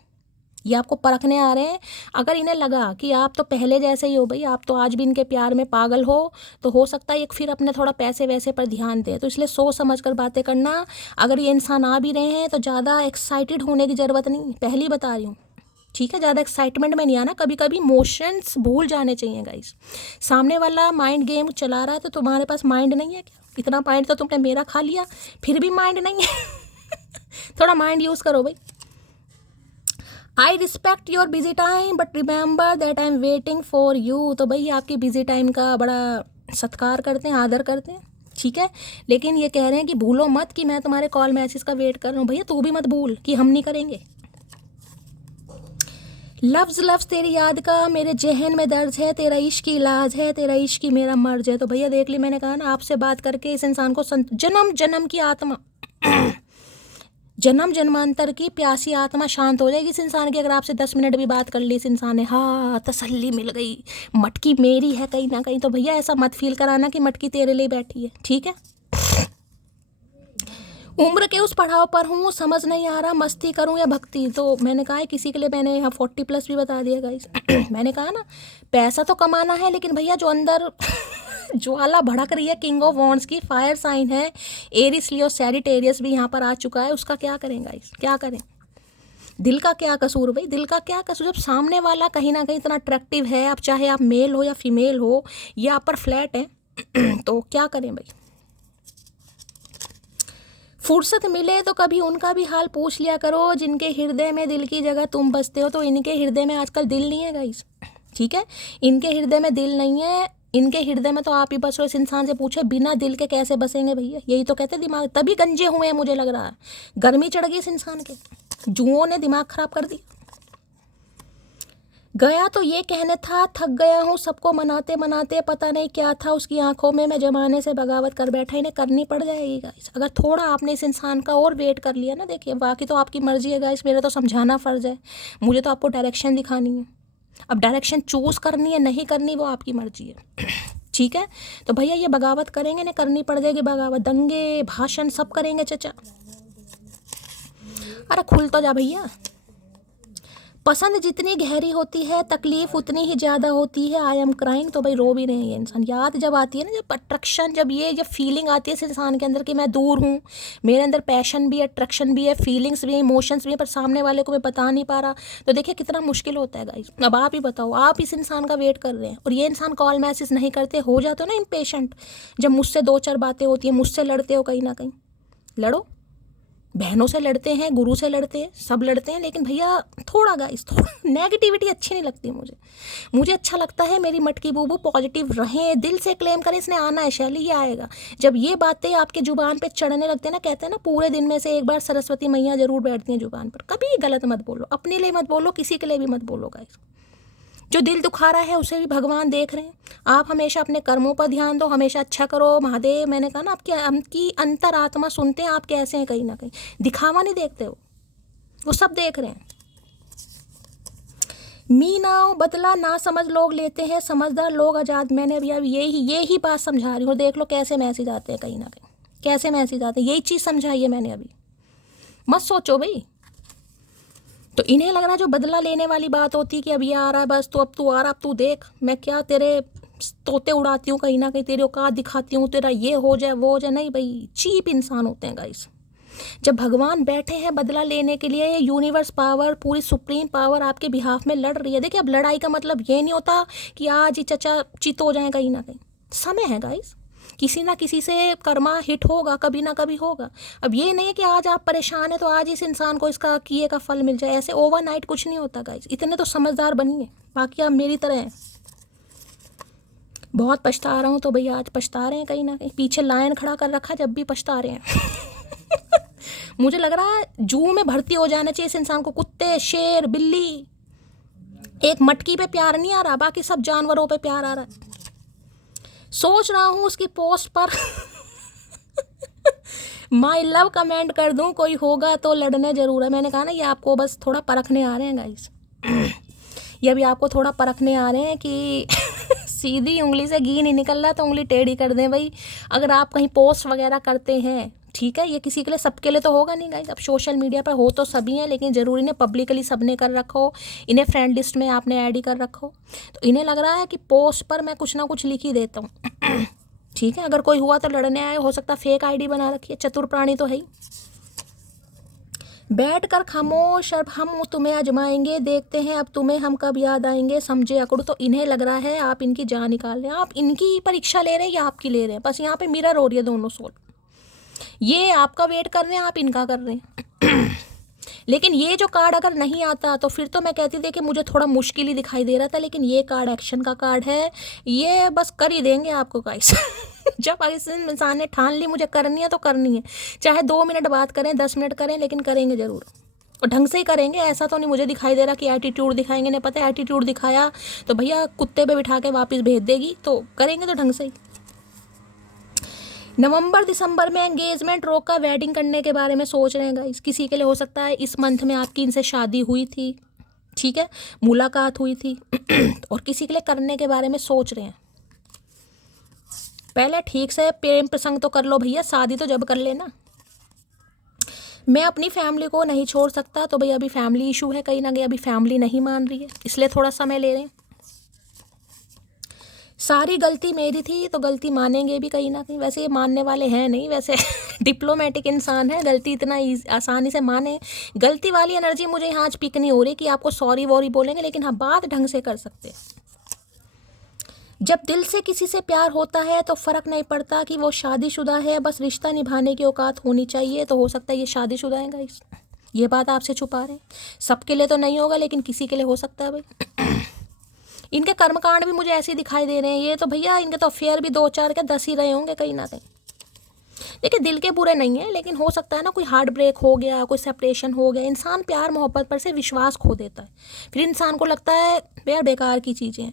ये आपको परखने आ रहे हैं। अगर इन्हें लगा कि आप तो पहले जैसे ही हो भाई, आप तो आज भी इनके प्यार में पागल हो सकता है ये फिर अपने थोड़ा पैसे वैसे पर ध्यान दें। तो इसलिए सोच समझ कर बातें करना। अगर ये इंसान आ भी रहे हैं तो ज़्यादा एक्साइटेड होने की ज़रूरत नहीं, पहली बता रही हूँ, ठीक है। ज़्यादा एक्साइटमेंट में नहीं आना, कभी कभी मोशंस भूल जाने चाहिए गाइस। सामने वाला माइंड गेम चला रहा है तो तुम्हारे पास माइंड नहीं है क्या? इतना माइंड तो तुमने मेरा खा लिया, फिर भी माइंड नहीं है। थोड़ा माइंड यूज़ करो भाई। I respect your busy time but remember that I am waiting for you. तो भाई आपकी बिजी टाइम का बड़ा सत्कार करते हैं, आदर करते हैं, ठीक है। लेकिन ये कह रहे हैं कि भूलो मत कि मैं तुम्हारे कॉल मैसेज का वेट कर रहा हूँ। भैया तू भी मत भूल कि हम नहीं करेंगे। लफ्ज़ तेरी याद का मेरे जहन में दर्ज है, तेरा इश्क की इलाज है, तेरा इश्क ही मेरा मर्ज है। तो भैया देख ली, मैंने कहा ना, आपसे बात करके इस इंसान को जन्म जन्म की आत्मा जन्म जन्मांतर की प्यासी आत्मा शांत हो जाएगी इस इंसान की। अगर आपसे 10 मिनट भी बात कर ली इस इंसान ने, हाँ तसल्ली मिल गई, मटकी मेरी है कहीं ना कहीं। तो भैया ऐसा मत फील कराना कि मटकी तेरे लिए बैठी है, ठीक है। उम्र के उस पड़ाव पर हूँ, समझ नहीं आ रहा मस्ती करूँ या भक्ति। तो मैंने कहा है किसी के लिए, मैंने यहाँ 40+ भी बता दिया गाइस। मैंने कहा ना, पैसा तो कमाना है, लेकिन भैया जो अंदर ज्वाला भड़क रही है, किंग ऑफ वॉन्ड्स की फायर साइन है, एरिस लियो सैजिटेरियस भी यहाँ पर आ चुका है। उसका क्या करें गाइस, क्या करें? दिल का क्या कसूर भाई, दिल का क्या कसूर? जब सामने वाला कहीं ना कहीं इतना अट्रैक्टिव है, अब चाहे आप मेल हो या फीमेल हो, या आप पर फ्लैट है, तो क्या करें भाई? फुर्सत मिले तो कभी उनका भी हाल पूछ लिया करो, जिनके हृदय में दिल की जगह तुम बसते हो। तो इनके हृदय में आजकल दिल नहीं है गाइस, ठीक है। इनके हृदय में दिल नहीं है, इनके हृदय में तो आप ही बस हो। इस इंसान से पूछे बिना दिल के कैसे बसेंगे भैया? यही तो कहते दिमाग तभी गंजे हुए हैं, मुझे लग रहा है गर्मी चढ़ गई इस इंसान के, जुओं ने दिमाग खराब कर दिया। गया तो ये कहने था, थक गया हूँ सबको मनाते मनाते, पता नहीं क्या था उसकी आंखों में, मैं जमाने से बगावत कर बैठा। इन्हें करनी पड़ जाएगी गाइस। अगर थोड़ा आपने इस इंसान का और वेट कर लिया ना, देखिए बाकी तो आपकी मर्जी है गाइस, मेरा तो समझाना फ़र्ज़ है, मुझे तो आपको डायरेक्शन दिखानी है। अब डायरेक्शन चूज़ करनी है नहीं करनी वो आपकी मर्जी है, ठीक है। तो भैया ये बगावत करेंगे ना, करनी पड़ जाएगी बगावत, दंगे भाषण सब करेंगे चचा। अरे खुल तो जा भैया। पसंद जितनी गहरी होती है तकलीफ उतनी ही ज़्यादा होती है। I am crying. तो भाई रो भी रहे हैं ये इंसान। याद जब आती है ना, जब अट्रैक्शन, जब फीलिंग आती है इस इंसान के अंदर कि मैं दूर हूँ, मेरे अंदर पैशन भी है, अट्रैक्शन भी है, फीलिंग्स भी है, इमोशंस भी है, पर सामने वाले को मैं बता नहीं पा रहा। तो देखिए कितना मुश्किल होता है गाइस। अब आप ही बताओ, आप इस इंसान का वेट कर रहे हैं और ये इंसान कॉल मैसेज नहीं करते, हो जाते हो ना इम्पेशेंट। जब मुझसे 2-4 बातें होती हैं, मुझसे लड़ते हो, कहीं ना कहीं लड़ो, बहनों से लड़ते हैं, गुरु से लड़ते हैं, सब लड़ते हैं, लेकिन भैया थोड़ा गाइस, थोड़ा नेगेटिविटी अच्छी नहीं लगती मुझे अच्छा लगता है मेरी मटकी बूबू पॉजिटिव रहें, दिल से क्लेम करें इसने आना है शैली, ये आएगा। जब ये बातें आपके जुबान पे चढ़ने लगते हैं ना, कहते हैं ना पूरे दिन में से एक बार सरस्वती मैया जरूर बैठती हैं जुबान पर। कभी गलत मत बोलो, अपने लिए मत बोलो, किसी के लिए भी मत बोलो गाइस। जो दिल दुखा रहा है उसे भी भगवान देख रहे हैं। आप हमेशा अपने कर्मों पर ध्यान दो, हमेशा अच्छा करो। महादेव, मैंने कहा ना, आपकी अंतरात्मा सुनते हैं आप कैसे हैं, कहीं ना कहीं दिखावा नहीं देखते हो, वो सब देख रहे हैं। मीनाओ बदला ना समझ लोग लेते हैं, समझदार लोग आज़ाद। मैंने अभी यही बात समझा रही हूँ। देख लो कैसे मैसेज आते हैं, कहीं ना कहीं कैसे मैसेज आते हैं, यही चीज़ समझाई है मैंने अभी। मत सोचो भाई। तो इन्हें लग रहा है जो बदला लेने वाली बात होती है कि अब ये आ रहा है, बस तो अब तू आ रहा, अब तू देख मैं क्या तेरे तोते उड़ाती हूँ, कहीं ना कहीं तेरे औकात दिखाती हूँ, तेरा ये हो जाए वो हो जाए। नहीं भाई, चीप इंसान होते हैं गाइस। जब भगवान बैठे हैं बदला लेने के लिए, यूनिवर्स पावर, पूरी सुप्रीम पावर आपके बिहाफ में लड़ रही है। देखिए अब लड़ाई का मतलब ये नहीं होता कि आज ही चचा चित हो जाए, कहीं ना कहीं समय है गाइस। किसी ना किसी से कर्मा हिट होगा, कभी ना कभी होगा। अब ये नहीं है कि आज आप परेशान हैं तो आज इस इंसान को इसका किए का फल मिल जाए, ऐसे ओवरनाइट कुछ नहीं होता गाइस। इतने तो समझदार बनिए, बाकी आप मेरी तरह हैं। बहुत पछता रहा हूँ तो भैया आज पछता रहे हैं, कहीं ना कहीं पीछे लाइन खड़ा कर रखा, जब भी पछता रहे हैं। मुझे लग रहा है जू में भर्ती हो जाना चाहिए इस इंसान को। कुत्ते, शेर, बिल्ली, एक मटकी पे प्यार नहीं आ रहा, बाकी सब जानवरों पे प्यार आ रहा है। सोच रहा हूँ उसकी पोस्ट पर माई लव कमेंट कर दूँ, कोई होगा तो लड़ने जरूर है। मैंने कहा ना, ये आपको बस थोड़ा परखने आ रहे हैं गाइस। ये अभी आपको थोड़ा परखने आ रहे हैं कि सीधी उंगली से घी नहीं निकल रहा तो उंगली टेढ़ी कर दें भाई। अगर आप कहीं पोस्ट वगैरह करते हैं ठीक है, ये किसी के लिए, सबके लिए तो होगा नहीं गाइस। अब सोशल मीडिया पर हो तो सभी हैं, लेकिन ज़रूरी नहीं पब्लिकली सबने कर रखा हो, इन्हें फ्रेंड लिस्ट में आपने ऐड ही कर रखा हो, तो इन्हें लग रहा है कि पोस्ट पर मैं कुछ ना कुछ लिख ही देता हूँ। ठीक है, अगर कोई हुआ तो लड़ने आए, हो सकता फेक आईडी बना रखी है, चतुर प्राणी तो है ही। बैठ कर खामोश, अब हम तुम्हें आजमाएंगे, देखते हैं अब तुम्हें हम कब याद आएंगे, समझे अकड़। तो इन्हें लग रहा है आप इनकी जान निकाल रहे हैं, आप इनकी परीक्षा ले रहे हैं या आपकी ले रहे हैं, बस यहाँ पे मिरर हो रही है दोनों सोल। ये आपका वेट कर रहे हैं, आप इनका कर रहे हैं। लेकिन ये जो कार्ड अगर नहीं आता तो फिर तो मैं कहती थी कि मुझे थोड़ा मुश्किल ही दिखाई दे रहा था, लेकिन ये कार्ड एक्शन का कार्ड है, ये बस कर ही देंगे आपको गाइस। जब इस इंसान ने ठान ली मुझे करनी है तो करनी है, चाहे 2 मिनट बात करें 10 मिनट करें, लेकिन करेंगे ज़रूर, और ढंग से ही करेंगे। ऐसा तो नहीं मुझे दिखाई दे रहा कि एटीट्यूड दिखाएंगे, नहीं पता एटीट्यूड दिखाया तो भैया कुत्ते पे बिठा के वापस भेज देगी, तो करेंगे तो ढंग से ही। नवंबर दिसंबर में एंगेजमेंट रोका, वेडिंग करने के बारे में सोच रहे हैं गाइस। किसी के लिए हो सकता है इस मंथ में आपकी इनसे शादी हुई थी, ठीक है, मुलाकात हुई थी, और किसी के लिए करने के बारे में सोच रहे हैं। पहले ठीक से प्रेम प्रसंग तो कर लो भैया, शादी तो जब कर लेना। मैं अपनी फैमिली को नहीं छोड़ सकता, तो भैया अभी फैमिली इशू है कहीं ना कहीं, अभी फैमिली नहीं मान रही है, इसलिए थोड़ा समय ले रहे हैं। सारी गलती मेरी थी, तो गलती मानेंगे भी कहीं ना कहीं, वैसे ये मानने वाले हैं नहीं, वैसे डिप्लोमेटिक इंसान है, गलती इतना आसानी से माने। गलती वाली एनर्जी मुझे यहाँ आज पिक नहीं हो रही कि आपको सॉरी वॉरी बोलेंगे, लेकिन हाँ बात ढंग से कर सकते हैं। जब दिल से किसी से प्यार होता है तो फ़र्क नहीं पड़ता कि वो शादीशुदा है, बस रिश्ता निभाने की औकात होनी चाहिए। तो हो सकता है ये शादीशुदा है गाइस, ये बात आपसे छुपा रहे हैं। सबके लिए तो नहीं होगा, लेकिन किसी के लिए हो सकता है भाई। इनके कर्मकांड भी मुझे ऐसे ही दिखाई दे रहे हैं, ये तो भैया इनके तो अफेयर भी 2-4 के 10 ही रहे होंगे कहीं ना कहीं। देखिए दिल के बुरे नहीं है, लेकिन हो सकता है ना कोई हार्ट ब्रेक हो गया, कोई सेपरेशन हो गया, इंसान प्यार मोहब्बत पर से विश्वास खो देता है, फिर इंसान को लगता है यार बेकार की चीज़ें हैं।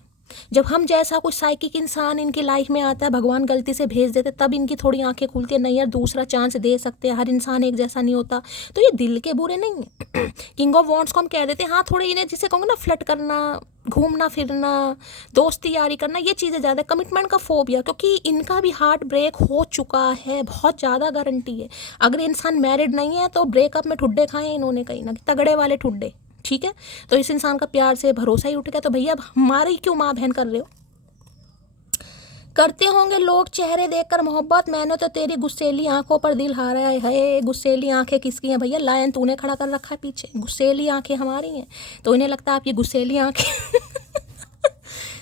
जब हम जैसा कोई साइकिक इंसान इनकी लाइफ में आता है, भगवान गलती से भेज देते, तब इनकी थोड़ी आंखें खुलती है, नहीं यार दूसरा चांस दे सकते हैं, हर इंसान एक जैसा नहीं होता। तो ये दिल के बुरे नहीं है। किंग ऑफ वॉन्ड्स को हम कह देते हैं, हाँ थोड़े इन्हें जिसे कहूँगा ना फ्लर्ट करना, घूमना फिरना, दोस्ती यारी करना, ये चीज़ें ज़्यादा, कमिटमेंट का फोबिया, क्योंकि इनका भी हार्ट ब्रेक हो चुका है, बहुत ज़्यादा गारंटी है। अगर इंसान मैरिड नहीं है तो ब्रेकअप में ठुड्डे खाए इन्होंने कहीं ना, तगड़े वाले ठुड्डे, ठीक है। तो इस इंसान का प्यार से भरोसा ही उठ गया, तो भैया अब हमारी क्यों माँ बहन कर रहे हो। करते होंगे लोग चेहरे देखकर मोहब्बत, मैंने तो तेरी गुस्सेली आंखों पर दिल हारा है। गुस्सेली आंखें किसकी हैं भैया, लायन तूने खड़ा कर रखा है पीछे, गुस्सेली आंखें हमारी हैं, तो इन्हें लगता है आप ये गुस्सेली आंखें।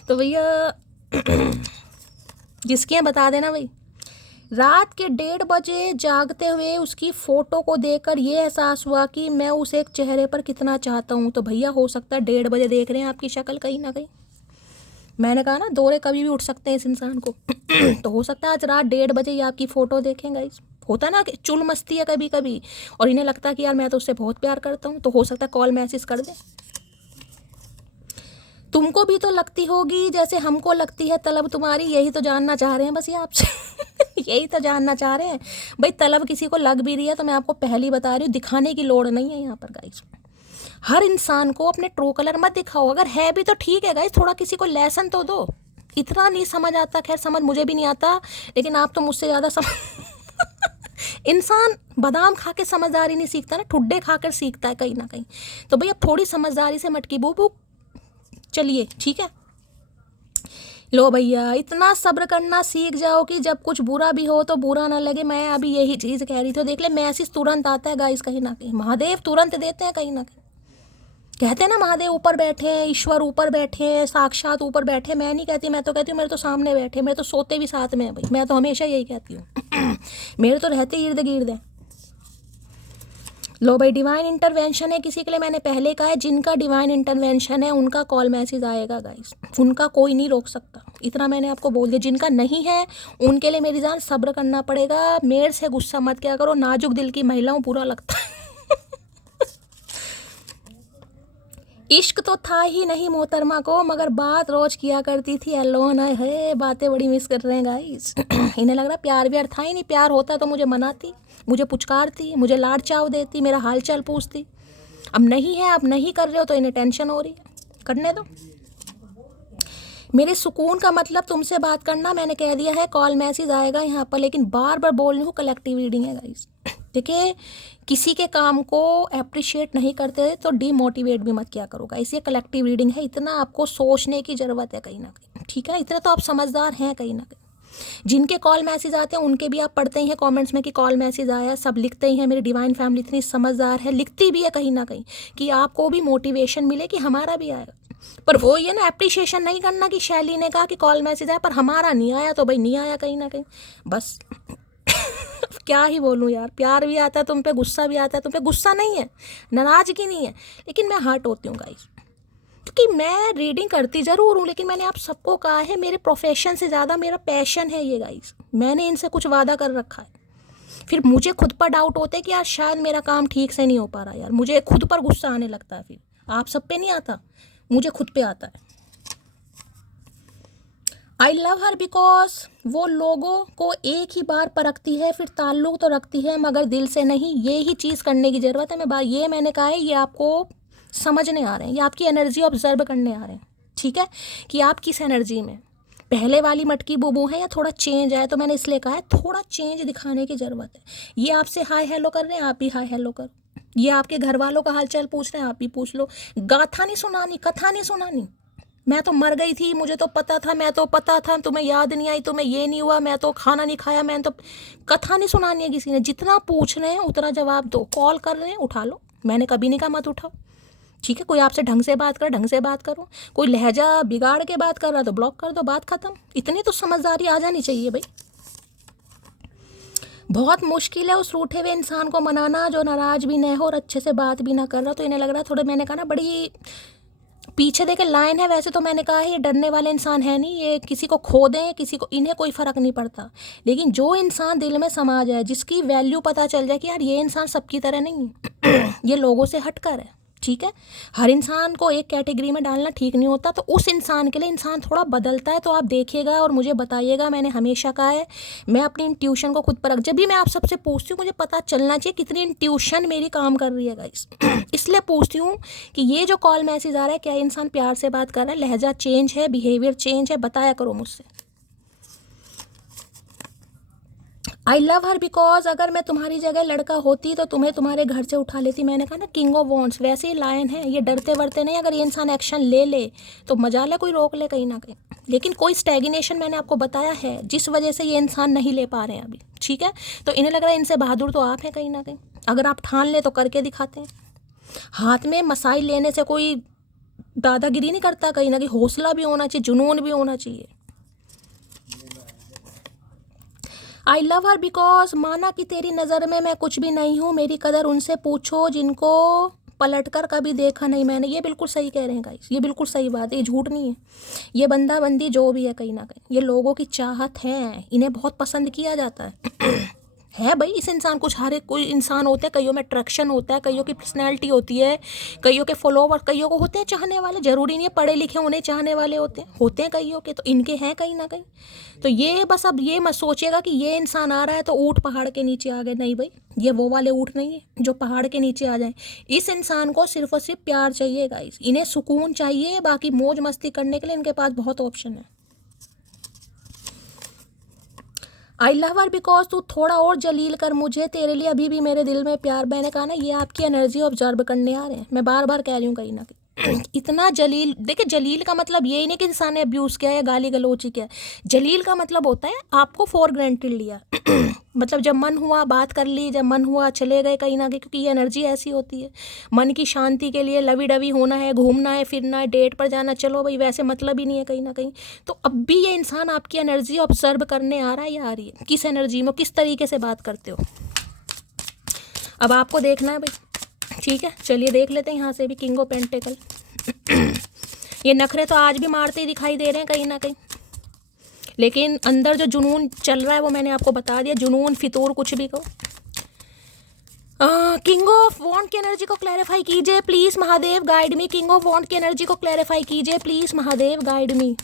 तो भैया जिसकी हैं बता देना भाई। रात के 1:30 बजे जागते हुए उसकी फ़ोटो को देखकर ये एहसास हुआ कि मैं उस एक चेहरे पर कितना चाहता हूँ। तो भैया हो सकता है 1:30 बजे देख रहे हैं आपकी शक्ल कहीं ना कहीं, मैंने कहा ना दौरे कभी भी उठ सकते हैं इस इंसान को। तो हो सकता है आज रात 1:30 बजे ये आपकी फ़ोटो देखेंगे। इस होता ना कि चुल मस्ती है कभी कभी, और इन्हें लगता है कि यार मैं तो उससे बहुत प्यार करता हूँ, तो हो सकता है कॉल मैसेज कर दे। तुमको भी तो लगती होगी जैसे हमको लगती है तलब तुम्हारी, यही तो जानना चाह रहे हैं बस ये आपसे। यही तो जानना चाह रहे हैं भाई, तलब किसी को लग भी रही है तो मैं आपको पहले ही बता रही हूँ, दिखाने की लोड़ नहीं है यहाँ पर गाइस। हर इंसान को अपने ट्रू कलर मत दिखाओ, अगर है भी तो ठीक है गाइस, थोड़ा किसी को लेसन तो दो। इतना नहीं समझ आता, खैर समझ मुझे भी नहीं आता, लेकिन आप तो मुझसे ज़्यादा समझ। इंसान बादाम खा के समझदारी नहीं सीखता ना, ठुड्डे खाकर सीखता है कहीं ना कहीं। तो भैया थोड़ी समझदारी से मटकी बूबू चलिए, ठीक है। लो भैया इतना सब्र करना सीख जाओ कि जब कुछ बुरा भी हो तो बुरा ना लगे। मैं अभी यही चीज़ कह रही थी, देख ले मैसेज तुरंत आता है गाइस, कहीं ना कहीं महादेव तुरंत देते हैं कहीं ना कहीं। कहते हैं ना महादेव ऊपर बैठे हैं, ईश्वर ऊपर बैठे हैं, साक्षात ऊपर बैठे। मैं नहीं कहती, मैं तो कहती हूँ मेरे तो सामने बैठे, मेरे तो सोते भी साथ में हैं भाई, मैं तो हमेशा यही कहती हूँ। मेरे तो रहते इर्द गिर्द हैं। लो भाई डिवाइन इंटरवेंशन है किसी के लिए, मैंने पहले कहा है जिनका डिवाइन इंटरवेंशन है उनका कॉल मैसेज आएगा गाइस, उनका कोई नहीं रोक सकता, इतना मैंने आपको बोल दिया। जिनका नहीं है उनके लिए मेरी जान सब्र करना पड़ेगा। मेरे से गुस्सा मत क्या करो, नाजुक दिल की महिलाओं बुरा लगता है। इश्क तो था ही नहीं मोहतरमा को, मगर बात रोज किया करती थी एलोन। है बातें बड़ी मिस कर रहे हैं गाइस। इन्हें लग रहा प्यार व्यार था ही नहीं, प्यार होता तो मुझे मनाती, मुझे पुचकारती, मुझे लाड चाव देती, मेरा हाल चाल पूछती। अब नहीं है, अब नहीं कर रहे हो तो इन्हें टेंशन हो रही है, करने दो। मेरे सुकून का मतलब तुमसे बात करना, मैंने कह दिया है, कॉल मैसेज आएगा यहाँ पर, लेकिन बार बार बोल रही हूँ कलेक्टिव रीडिंग है गाइस। देखिए, किसी के काम को अप्रिशिएट नहीं करते तो डीमोटिवेट भी मत किया करो गाइस। ये कलेक्टिव रीडिंग है, इतना आपको सोचने की ज़रूरत है कहीं ना कहीं, ठीक है? इतना तो आप समझदार हैं कहीं ना कहीं। जिनके कॉल मैसेज आते हैं उनके भी आप पढ़ते ही हैं कमेंट्स में कि कॉल मैसेज आया, सब लिखते ही हैं। मेरी डिवाइन फैमिली इतनी समझदार है, लिखती भी है कहीं ना कहीं कि आपको भी मोटिवेशन मिले कि हमारा भी आएगा। पर वो ये ना अप्रिशिएशन नहीं करना कि शैली ने कहा कि कॉल मैसेज आया पर हमारा नहीं आया, तो भाई नहीं आया कहीं ना कहीं, बस। क्या ही बोलूँ यार, प्यार भी आता है तुम पे, गुस्सा भी आता है तुम पे। गुस्सा नहीं है, नाराज़गी नहीं है, लेकिन मैं हर्ट होती हूँ गाइस, क्योंकि मैं रीडिंग करती ज़रूर हूँ, लेकिन मैंने आप सबको कहा है मेरे प्रोफेशन से ज़्यादा मेरा पैशन है ये गाइस। मैंने इनसे कुछ वादा कर रखा है, फिर मुझे खुद पर डाउट होता है कि यार शायद मेरा काम ठीक से नहीं हो पा रहा यार, मुझे खुद पर गुस्सा आने लगता है। फिर आप सब पे नहीं आता, मुझे खुद पे आता है। आई लव हर बिकॉज वो लोगों को एक ही बार परखती है, फिर ताल्लुक तो रखती है मगर दिल से नहीं। ये ही चीज़ करने की ज़रूरत है। ये मैंने कहा है, ये आपको समझने आ रहे हैं, ये आपकी एनर्जी ऑब्जर्व करने आ रहे हैं, ठीक है? कि आप किस एनर्जी में, पहले वाली मटकी बुबू है या थोड़ा चेंज आया। तो मैंने इसलिए कहा है थोड़ा चेंज दिखाने की ज़रूरत है। ये आपसे हाय हेलो कर रहे हैं, आप भी हाय हेलो करो। ये आपके घर वालों का हालचाल पूछ रहे हैं, आप भी पूछ लो। गाथा नहीं सुनानी, कथा नहीं सुनानी। मैं तो मर गई थी, मुझे तो पता था, मैं तो पता था, तुम्हें याद नहीं आई, तुम्हें ये नहीं हुआ, मैं तो खाना नहीं खाया, मैंने तो। कथा नहीं सुनानी है किसी ने। जितना पूछ रहे हैं उतना जवाब दो। कॉल कर रहे हैं उठा लो, मैंने कभी नहीं कहा मत उठाओ, ठीक है? कोई आपसे ढंग से बात कर, ढंग से बात करो। कोई लहजा बिगाड़ के बात कर रहा है तो ब्लॉक कर दो, बात खत्म। इतनी तो समझदारी आ जानी चाहिए भाई। बहुत मुश्किल है उस रूठे हुए इंसान को मनाना जो नाराज भी न हो और अच्छे से बात भी ना कर रहा। तो इन्हें लग रहा है थोड़ा, मैंने कहा ना, बड़ी पीछे देखे लाइन है। वैसे तो मैंने कहा है ये डरने वाले इंसान है नहीं, ये किसी को खो दें, किसी को, इन्हें कोई फ़र्क नहीं पड़ता। लेकिन जो इंसान दिल में समा जाए, जिसकी वैल्यू पता चल जाए कि यार ये इंसान सबकी तरह नहीं है, ये लोगों से हटकर है, ठीक है? हर इंसान को एक कैटेगरी में डालना ठीक नहीं होता। तो उस इंसान के लिए इंसान थोड़ा बदलता है, तो आप देखिएगा और मुझे बताइएगा। मैंने हमेशा कहा है मैं अपनी इंट्यूशन को खुद पर जब भी मैं आप सबसे पूछती हूँ, मुझे पता चलना चाहिए कितनी इंट्यूशन मेरी काम कर रही है गाइस। इसलिए पूछती हूँ कि ये जो कॉल मैसेज आ रहा है, क्या इंसान प्यार से बात कर रहा है, लहजा चेंज है, बिहेवियर चेंज है, बताया करो मुझसे। आई लव हर बिकॉज अगर मैं तुम्हारी जगह लड़का होती तो तुम्हें तुम्हारे घर से उठा लेती। मैंने कहा ना किंग ऑफ वॉन्ड्स, वैसे ही लायन है, ये डरते वरते नहीं। अगर ये इंसान एक्शन ले ले तो मजा ले, कोई रोक ले कहीं ना कहीं। लेकिन कोई स्टैग्नेशन मैंने आपको बताया है जिस वजह से ये इंसान नहीं ले पा रहे हैं अभी, ठीक है? तो इन्हें लग रहा है इनसे बहादुर तो आप हैं कहीं ना कहीं। अगर आप ठान ले तो करके दिखाते हैं। हाथ में मसाइल लेने से कोई दादागिरी नहीं करता, कहीं ना कहीं हौसला भी होना चाहिए, जुनून भी होना चाहिए। आई लव हर बिकॉज माना कि तेरी नज़र में मैं कुछ भी नहीं हूँ, मेरी कदर उनसे पूछो जिनको पलट कर कभी देखा नहीं मैंने। ये बिल्कुल सही कह रहे हैं गाइस, ये बिल्कुल सही बात है, ये झूठ नहीं है। ये बंदा बंदी जो भी है कहीं ना कहीं, ये लोगों की चाहत है, इन्हें बहुत पसंद किया जाता है भाई। इस इंसान कुछ, हर एक कोई इंसान होते हैं, कईयों में अट्रैक्शन होता है, कईयों की पर्सनैलिटी होती है, कईयों के फॉलोवर, कईयों को होते हैं चाहने वाले। ज़रूरी नहीं है पढ़े लिखे उन्हें चाहने वाले होते हैं कईयों के, तो इनके हैं कहीं ना कहीं। तो ये बस अब ये मत सोचिएगा कि ये इंसान आ रहा है तो ऊँट पहाड़ के नीचे आ गए, नहीं भाई, ये वो वाले ऊँट नहीं है जो पहाड़ के नीचे आ जाए। इस इंसान को सिर्फ और सिर्फ प्यार चाहिए गाइस, इन्हें सुकून चाहिए, बाकी मौज मस्ती करने के लिए इनके पास बहुत ऑप्शन है। आई लव हर बिकॉज तू थोड़ा और जलील कर मुझे, तेरे लिए अभी भी मेरे दिल में प्यार। मैंने कहा ना ये आपकी एनर्जी ऑब्जर्व करने आ रहे हैं, मैं बार बार कह रही हूँ कहीं ना कहीं। इतना जलील, देखिए जलील का मतलब यही नहीं कि इंसान ने अब्यूज़ किया या गाली गलौज किया। जलील का मतलब होता है आपको फॉर ग्रांटेड लिया। मतलब जब मन हुआ बात कर ली, जब मन हुआ चले गए कहीं ना कहीं, क्योंकि ये एनर्जी ऐसी होती है। मन की शांति के लिए लवी डवी होना है, घूमना है, फिरना है, डेट पर जाना, चलो भाई, वैसे मतलब ही नहीं है कहीं ना कहीं। तो अब भी ये इंसान आपकी एनर्जी ऑब्जर्व करने आ रहा है या आ रही है, किस एनर्जी में, किस तरीके से बात करते हो, अब आपको देखना है भाई, ठीक है? चलिए देख लेते हैं यहाँ से भी किंग ऑफ पेंटिकल। ये नखरे तो आज भी मारते ही दिखाई दे रहे हैं कहीं ना कहीं, लेकिन अंदर जो जुनून चल रहा है वो मैंने आपको बता दिया। जुनून, फितूर, कुछ भी कहो। किंग ऑफ वॉन्ड की एनर्जी को क्लैरिफाई कीजिए please Mahadev, guide me. King of wand की एनर्जी को क्लैरिफाई कीजिए please Mahadev, guide me.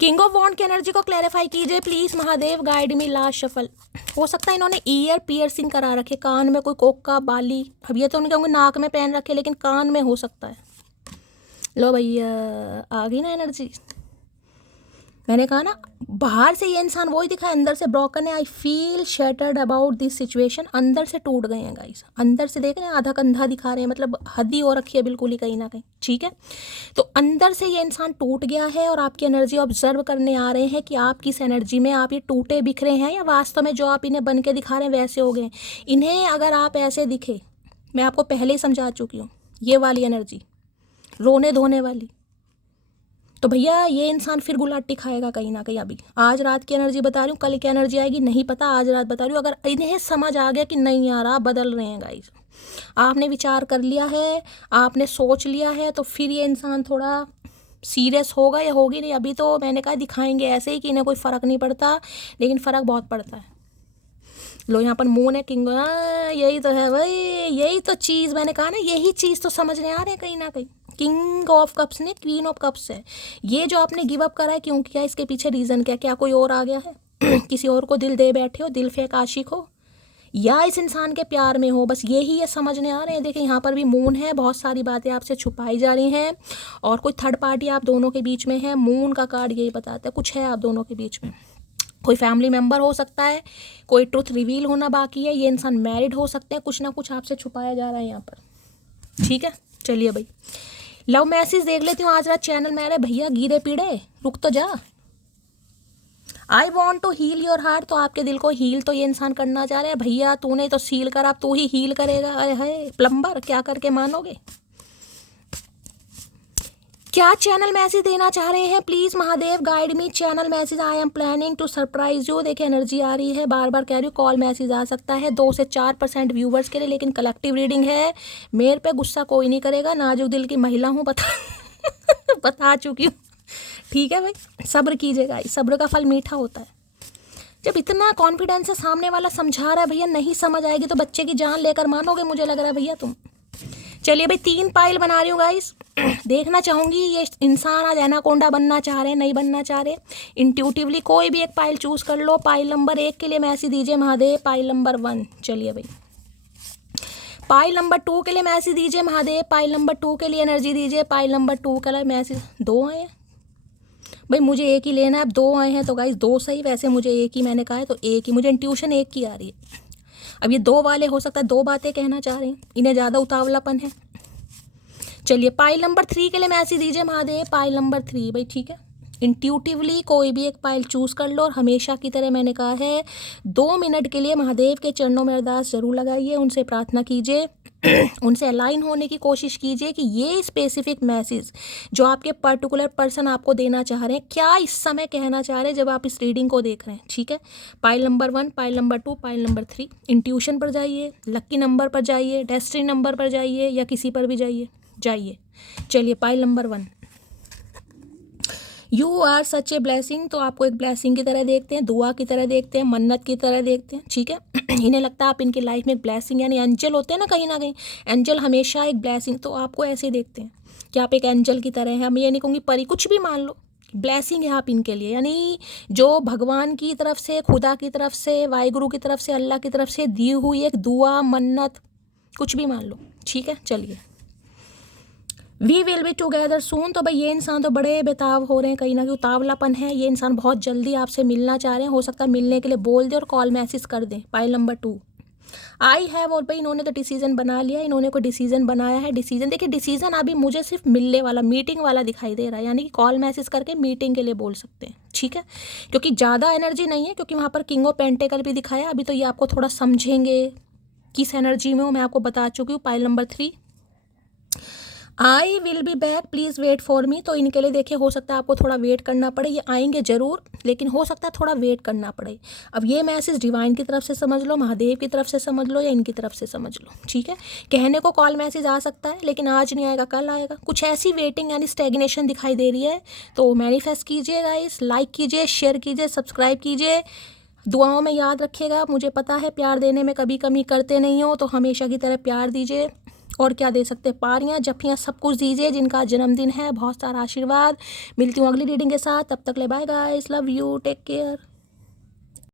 King of wand की एनर्जी को क्लैरिफाई कीजिए please Mahadev, guide me. Last shuffle. हो सकता है इन्होंने ईयर पियर्सिंग करा रखे, कान में कोई कोका बाली। अब ये तो उनके होंगे नाक में पहन रखे, लेकिन कान में हो सकता है। लो भैया, आ गई ना एनर्जी। मैंने कहा ना, बाहर से ये इंसान वही दिखा है, अंदर से ब्रोकन है। I feel shattered about this situation. अंदर से टूट गए हैं गाइस, अंदर से देख रहे हैं, आधा कंधा दिखा रहे हैं, मतलब हद ही हो रखी है बिल्कुल ही कहीं ना कहीं, ठीक है। तो अंदर से ये इंसान टूट गया है और आपकी एनर्जी ऑब्जर्व करने आ रहे हैं कि आप किस एनर्जी में आप ये टूटे बिखरे हैं, या वास्तव में जो आप इन्हें बन के दिखा रहे हैं वैसे हो गए। इन्हें अगर आप ऐसे दिखे, मैं आपको पहले ही समझा चुकी हूँ, ये वाली एनर्जी रोने धोने वाली, तो भैया ये इंसान फिर गुलाटी खाएगा कहीं ना कहीं। अभी आज रात की एनर्जी बता रही हूँ, कल क्या एनर्जी आएगी नहीं पता, आज रात बता रही हूँ। अगर इन्हें समझ आ गया कि नहीं यार आप बदल रहे हैं गाइस, आपने विचार कर लिया है, आपने सोच लिया है, तो फिर ये इंसान थोड़ा सीरियस होगा या होगी नहीं। अभी तो मैंने कहा दिखाएंगे ऐसे ही कि इन्हें कोई फ़र्क नहीं पड़ता, लेकिन फ़र्क बहुत पड़ता है। लो यहाँ पर मून है, किंग, यही तो है भाई, यही तो चीज़ मैंने कहा ना, यही चीज़ तो समझने आ रहे हैं कहीं ना कहीं। किंग ऑफ कप्स ने क्वीन ऑफ कप्स है। ये जो आपने गिव अप करा है क्यों किया, इसके पीछे रीज़न क्या, क्या कोई और आ गया है किसी और को दिल दे बैठे हो, दिल फेंक आशिक हो, या इस इंसान के प्यार में हो, बस यही ये समझने आ रहे हैं। देखिए यहाँ पर भी मून है, बहुत सारी बातें आपसे छुपाई जा रही हैं और कोई थर्ड पार्टी आप दोनों के बीच में है। मून का कार्ड यही बताता है कुछ है आप दोनों के बीच में, कोई फैमिली मेम्बर हो सकता है, कोई ट्रुथ रिवील होना बाकी है, ये इंसान मैरिड हो सकते हैं, कुछ ना कुछ आपसे छुपाया जा रहा है यहाँ पर, ठीक है। चलिए भाई लव मैसेज देख लेती हूँ आज रात चैनल में। अरे भैया गिरे पीड़े रुक तो जा। I want to heal your heart, तो आपके दिल को हील तो ये इंसान करना चाह रहे हैं। भैया तूने तो सील करा, अब तू ही हील करेगा। अरे है प्लम्बर, क्या करके मानोगे। क्या चैनल मैसेज देना चाह रहे हैं, please Mahadev guide me channel message. I am planning to surprise you. देखिए एनर्जी आ रही है, बार बार कह रही हूँ कॉल मैसेज आ सकता है 2 से 4% व्यूवर्स के लिए, लेकिन कलेक्टिव रीडिंग है। मेरे पे गुस्सा कोई नहीं करेगा, नाजुक दिल की महिला हूँ, बता चुकी हूँ, ठीक है भाई। सब्र कीजिएगा, सब्र का फल मीठा होता है। जब इतना कॉन्फिडेंस से सामने वाला समझा रहा है, भैया नहीं समझ आएगी तो बच्चे की जान लेकर मानोगे, मुझे लग रहा है भैया तुम। चलिए भाई 3 पाइल बना रही हूँ गाइस, देखना चाहूँगी ये इंसान आज एनाकोंडा बनना चाह रहे हैं नहीं बनना चाह रहे। इंट्यूटिवली कोई भी एक पाइल चूज कर लो। पाइल नंबर 1 के लिए मैसेज दीजिए महादेव, पाइल नंबर 1। चलिए भाई पाइल नंबर 2 के लिए मैसेज दीजिए महादेव, पाइल नंबर 2 के लिए एनर्जी दीजिए, पाइल नंबर 2 के लिए मैसेज। 2 आए भाई, मुझे एक ही लेना है। अब 2 आए हैं तो गाइस 2 सही, वैसे मुझे एक ही मैंने कहा है तो एक ही, मुझे इंट्यूशन एक की आ रही है। अब ये 2 वाले हो सकता है 2 बातें कहना चाह रहे हैं, इन्हें ज़्यादा उतावलापन है। चलिए पाइल नंबर 3 के लिए मैसेज दीजिए महादेव, पाइल नंबर 3 भाई, ठीक है। इंट्यूटिवली कोई भी एक पाइल चूज कर लो और हमेशा की तरह मैंने कहा है 2 मिनट के लिए महादेव के चरणों में अरदास जरूर लगाइए, उनसे प्रार्थना कीजिए, उनसे अलाइन होने की कोशिश कीजिए कि ये स्पेसिफिक मैसेज जो आपके पर्टिकुलर पर्सन आपको देना चाह रहे हैं, क्या इस समय कहना चाह रहे हैं जब आप इस रीडिंग को देख रहे हैं, ठीक है। Pile number 1, pile number 2, pile number 3। Intuition पर जाइए, लक्की नंबर पर जाइए, डेस्टिनी नंबर पर जाइए, या किसी पर भी जाइए। चलिए pile number 1, you are such a blessing. तो आपको एक ब्लेसिंग की तरह देखते हैं, दुआ की तरह देखते हैं, मन्नत की तरह देखते हैं, ठीक है। इन्हें लगता है आप इनकी लाइफ में एक ब्लेसिंग, यानी एंजल होते हैं ना कहीं ना कहीं, एंजल हमेशा एक ब्लेसिंग, तो आपको ऐसे ही देखते हैं कि आप एक एंजल की तरह हैं। हम ये नहीं कहूँगी परी, कुछ भी मान लो, ब्लेसिंग है आप इनके लिए, यानी जो भगवान की तरफ से, खुदा की तरफ से, वाहिगुरु की तरफ से, अल्लाह की तरफ से दी हुई एक दुआ, मन्नत, कुछ भी मान लो, ठीक है। चलिए वी विल बी टुगेदर सून। तो भाई ये इंसान तो बड़े बेताब हो रहे हैं, कहीं ना कहीं उतावलापन है, ये इंसान बहुत जल्दी आपसे मिलना चाह रहे हैं, हो सकता है मिलने के लिए बोल दे और कॉल मैसेज कर दें। पाइल नंबर 2 आई हैव, और भाई इन्होंने तो डिसीजन बना लिया, इन्होंने कोई डिसीजन बनाया है। डिसीजन देखिए, डिसीजन अभी मुझे सिर्फ मिलने वाला, मीटिंग वाला दिखाई दे रहा है, यानी कि कॉल मैसेज करके मीटिंग के लिए बोल सकते हैं, ठीक है। क्योंकि ज़्यादा एनर्जी नहीं है, क्योंकि वहाँ पर किंग ऑफ पेंटेकल भी दिखाया। अभी तो ये आपको थोड़ा समझेंगे किस एनर्जी में हो, मैं आपको बता चुकी हूँ। Pile number 3, I will be back please wait for me. तो इनके लिए देखिए हो सकता है आपको थोड़ा वेट करना पड़े, ये आएंगे ज़रूर, लेकिन हो सकता है थोड़ा वेट करना पड़े। अब ये मैसेज डिवाइन की तरफ से समझ लो, महादेव की तरफ से समझ लो, या इनकी तरफ से समझ लो, ठीक है। कहने को कॉल मैसेज आ सकता है, लेकिन आज नहीं आएगा, कल आएगा। कुछ ऐसी वेटिंग यानी स्टेगनेशन दिखाई दे रही है। तो मैनिफेस्ट कीजिए गाइस, लाइक कीजिए, शेयर कीजिए, सब्सक्राइब कीजिए, दुआओं में याद रखिएगा। मुझे पता है प्यार देने में कभी कमी करते नहीं हो, तो हमेशा की तरह प्यार दीजिए। और क्या दे सकते, पारियाँ, जफ्फियाँ, सब कुछ दीजिए। जिनका जन्मदिन है बहुत सारा आशीर्वाद। मिलती हूँ अगली रीडिंग के साथ, तब तक ले bye guys, love you, take care.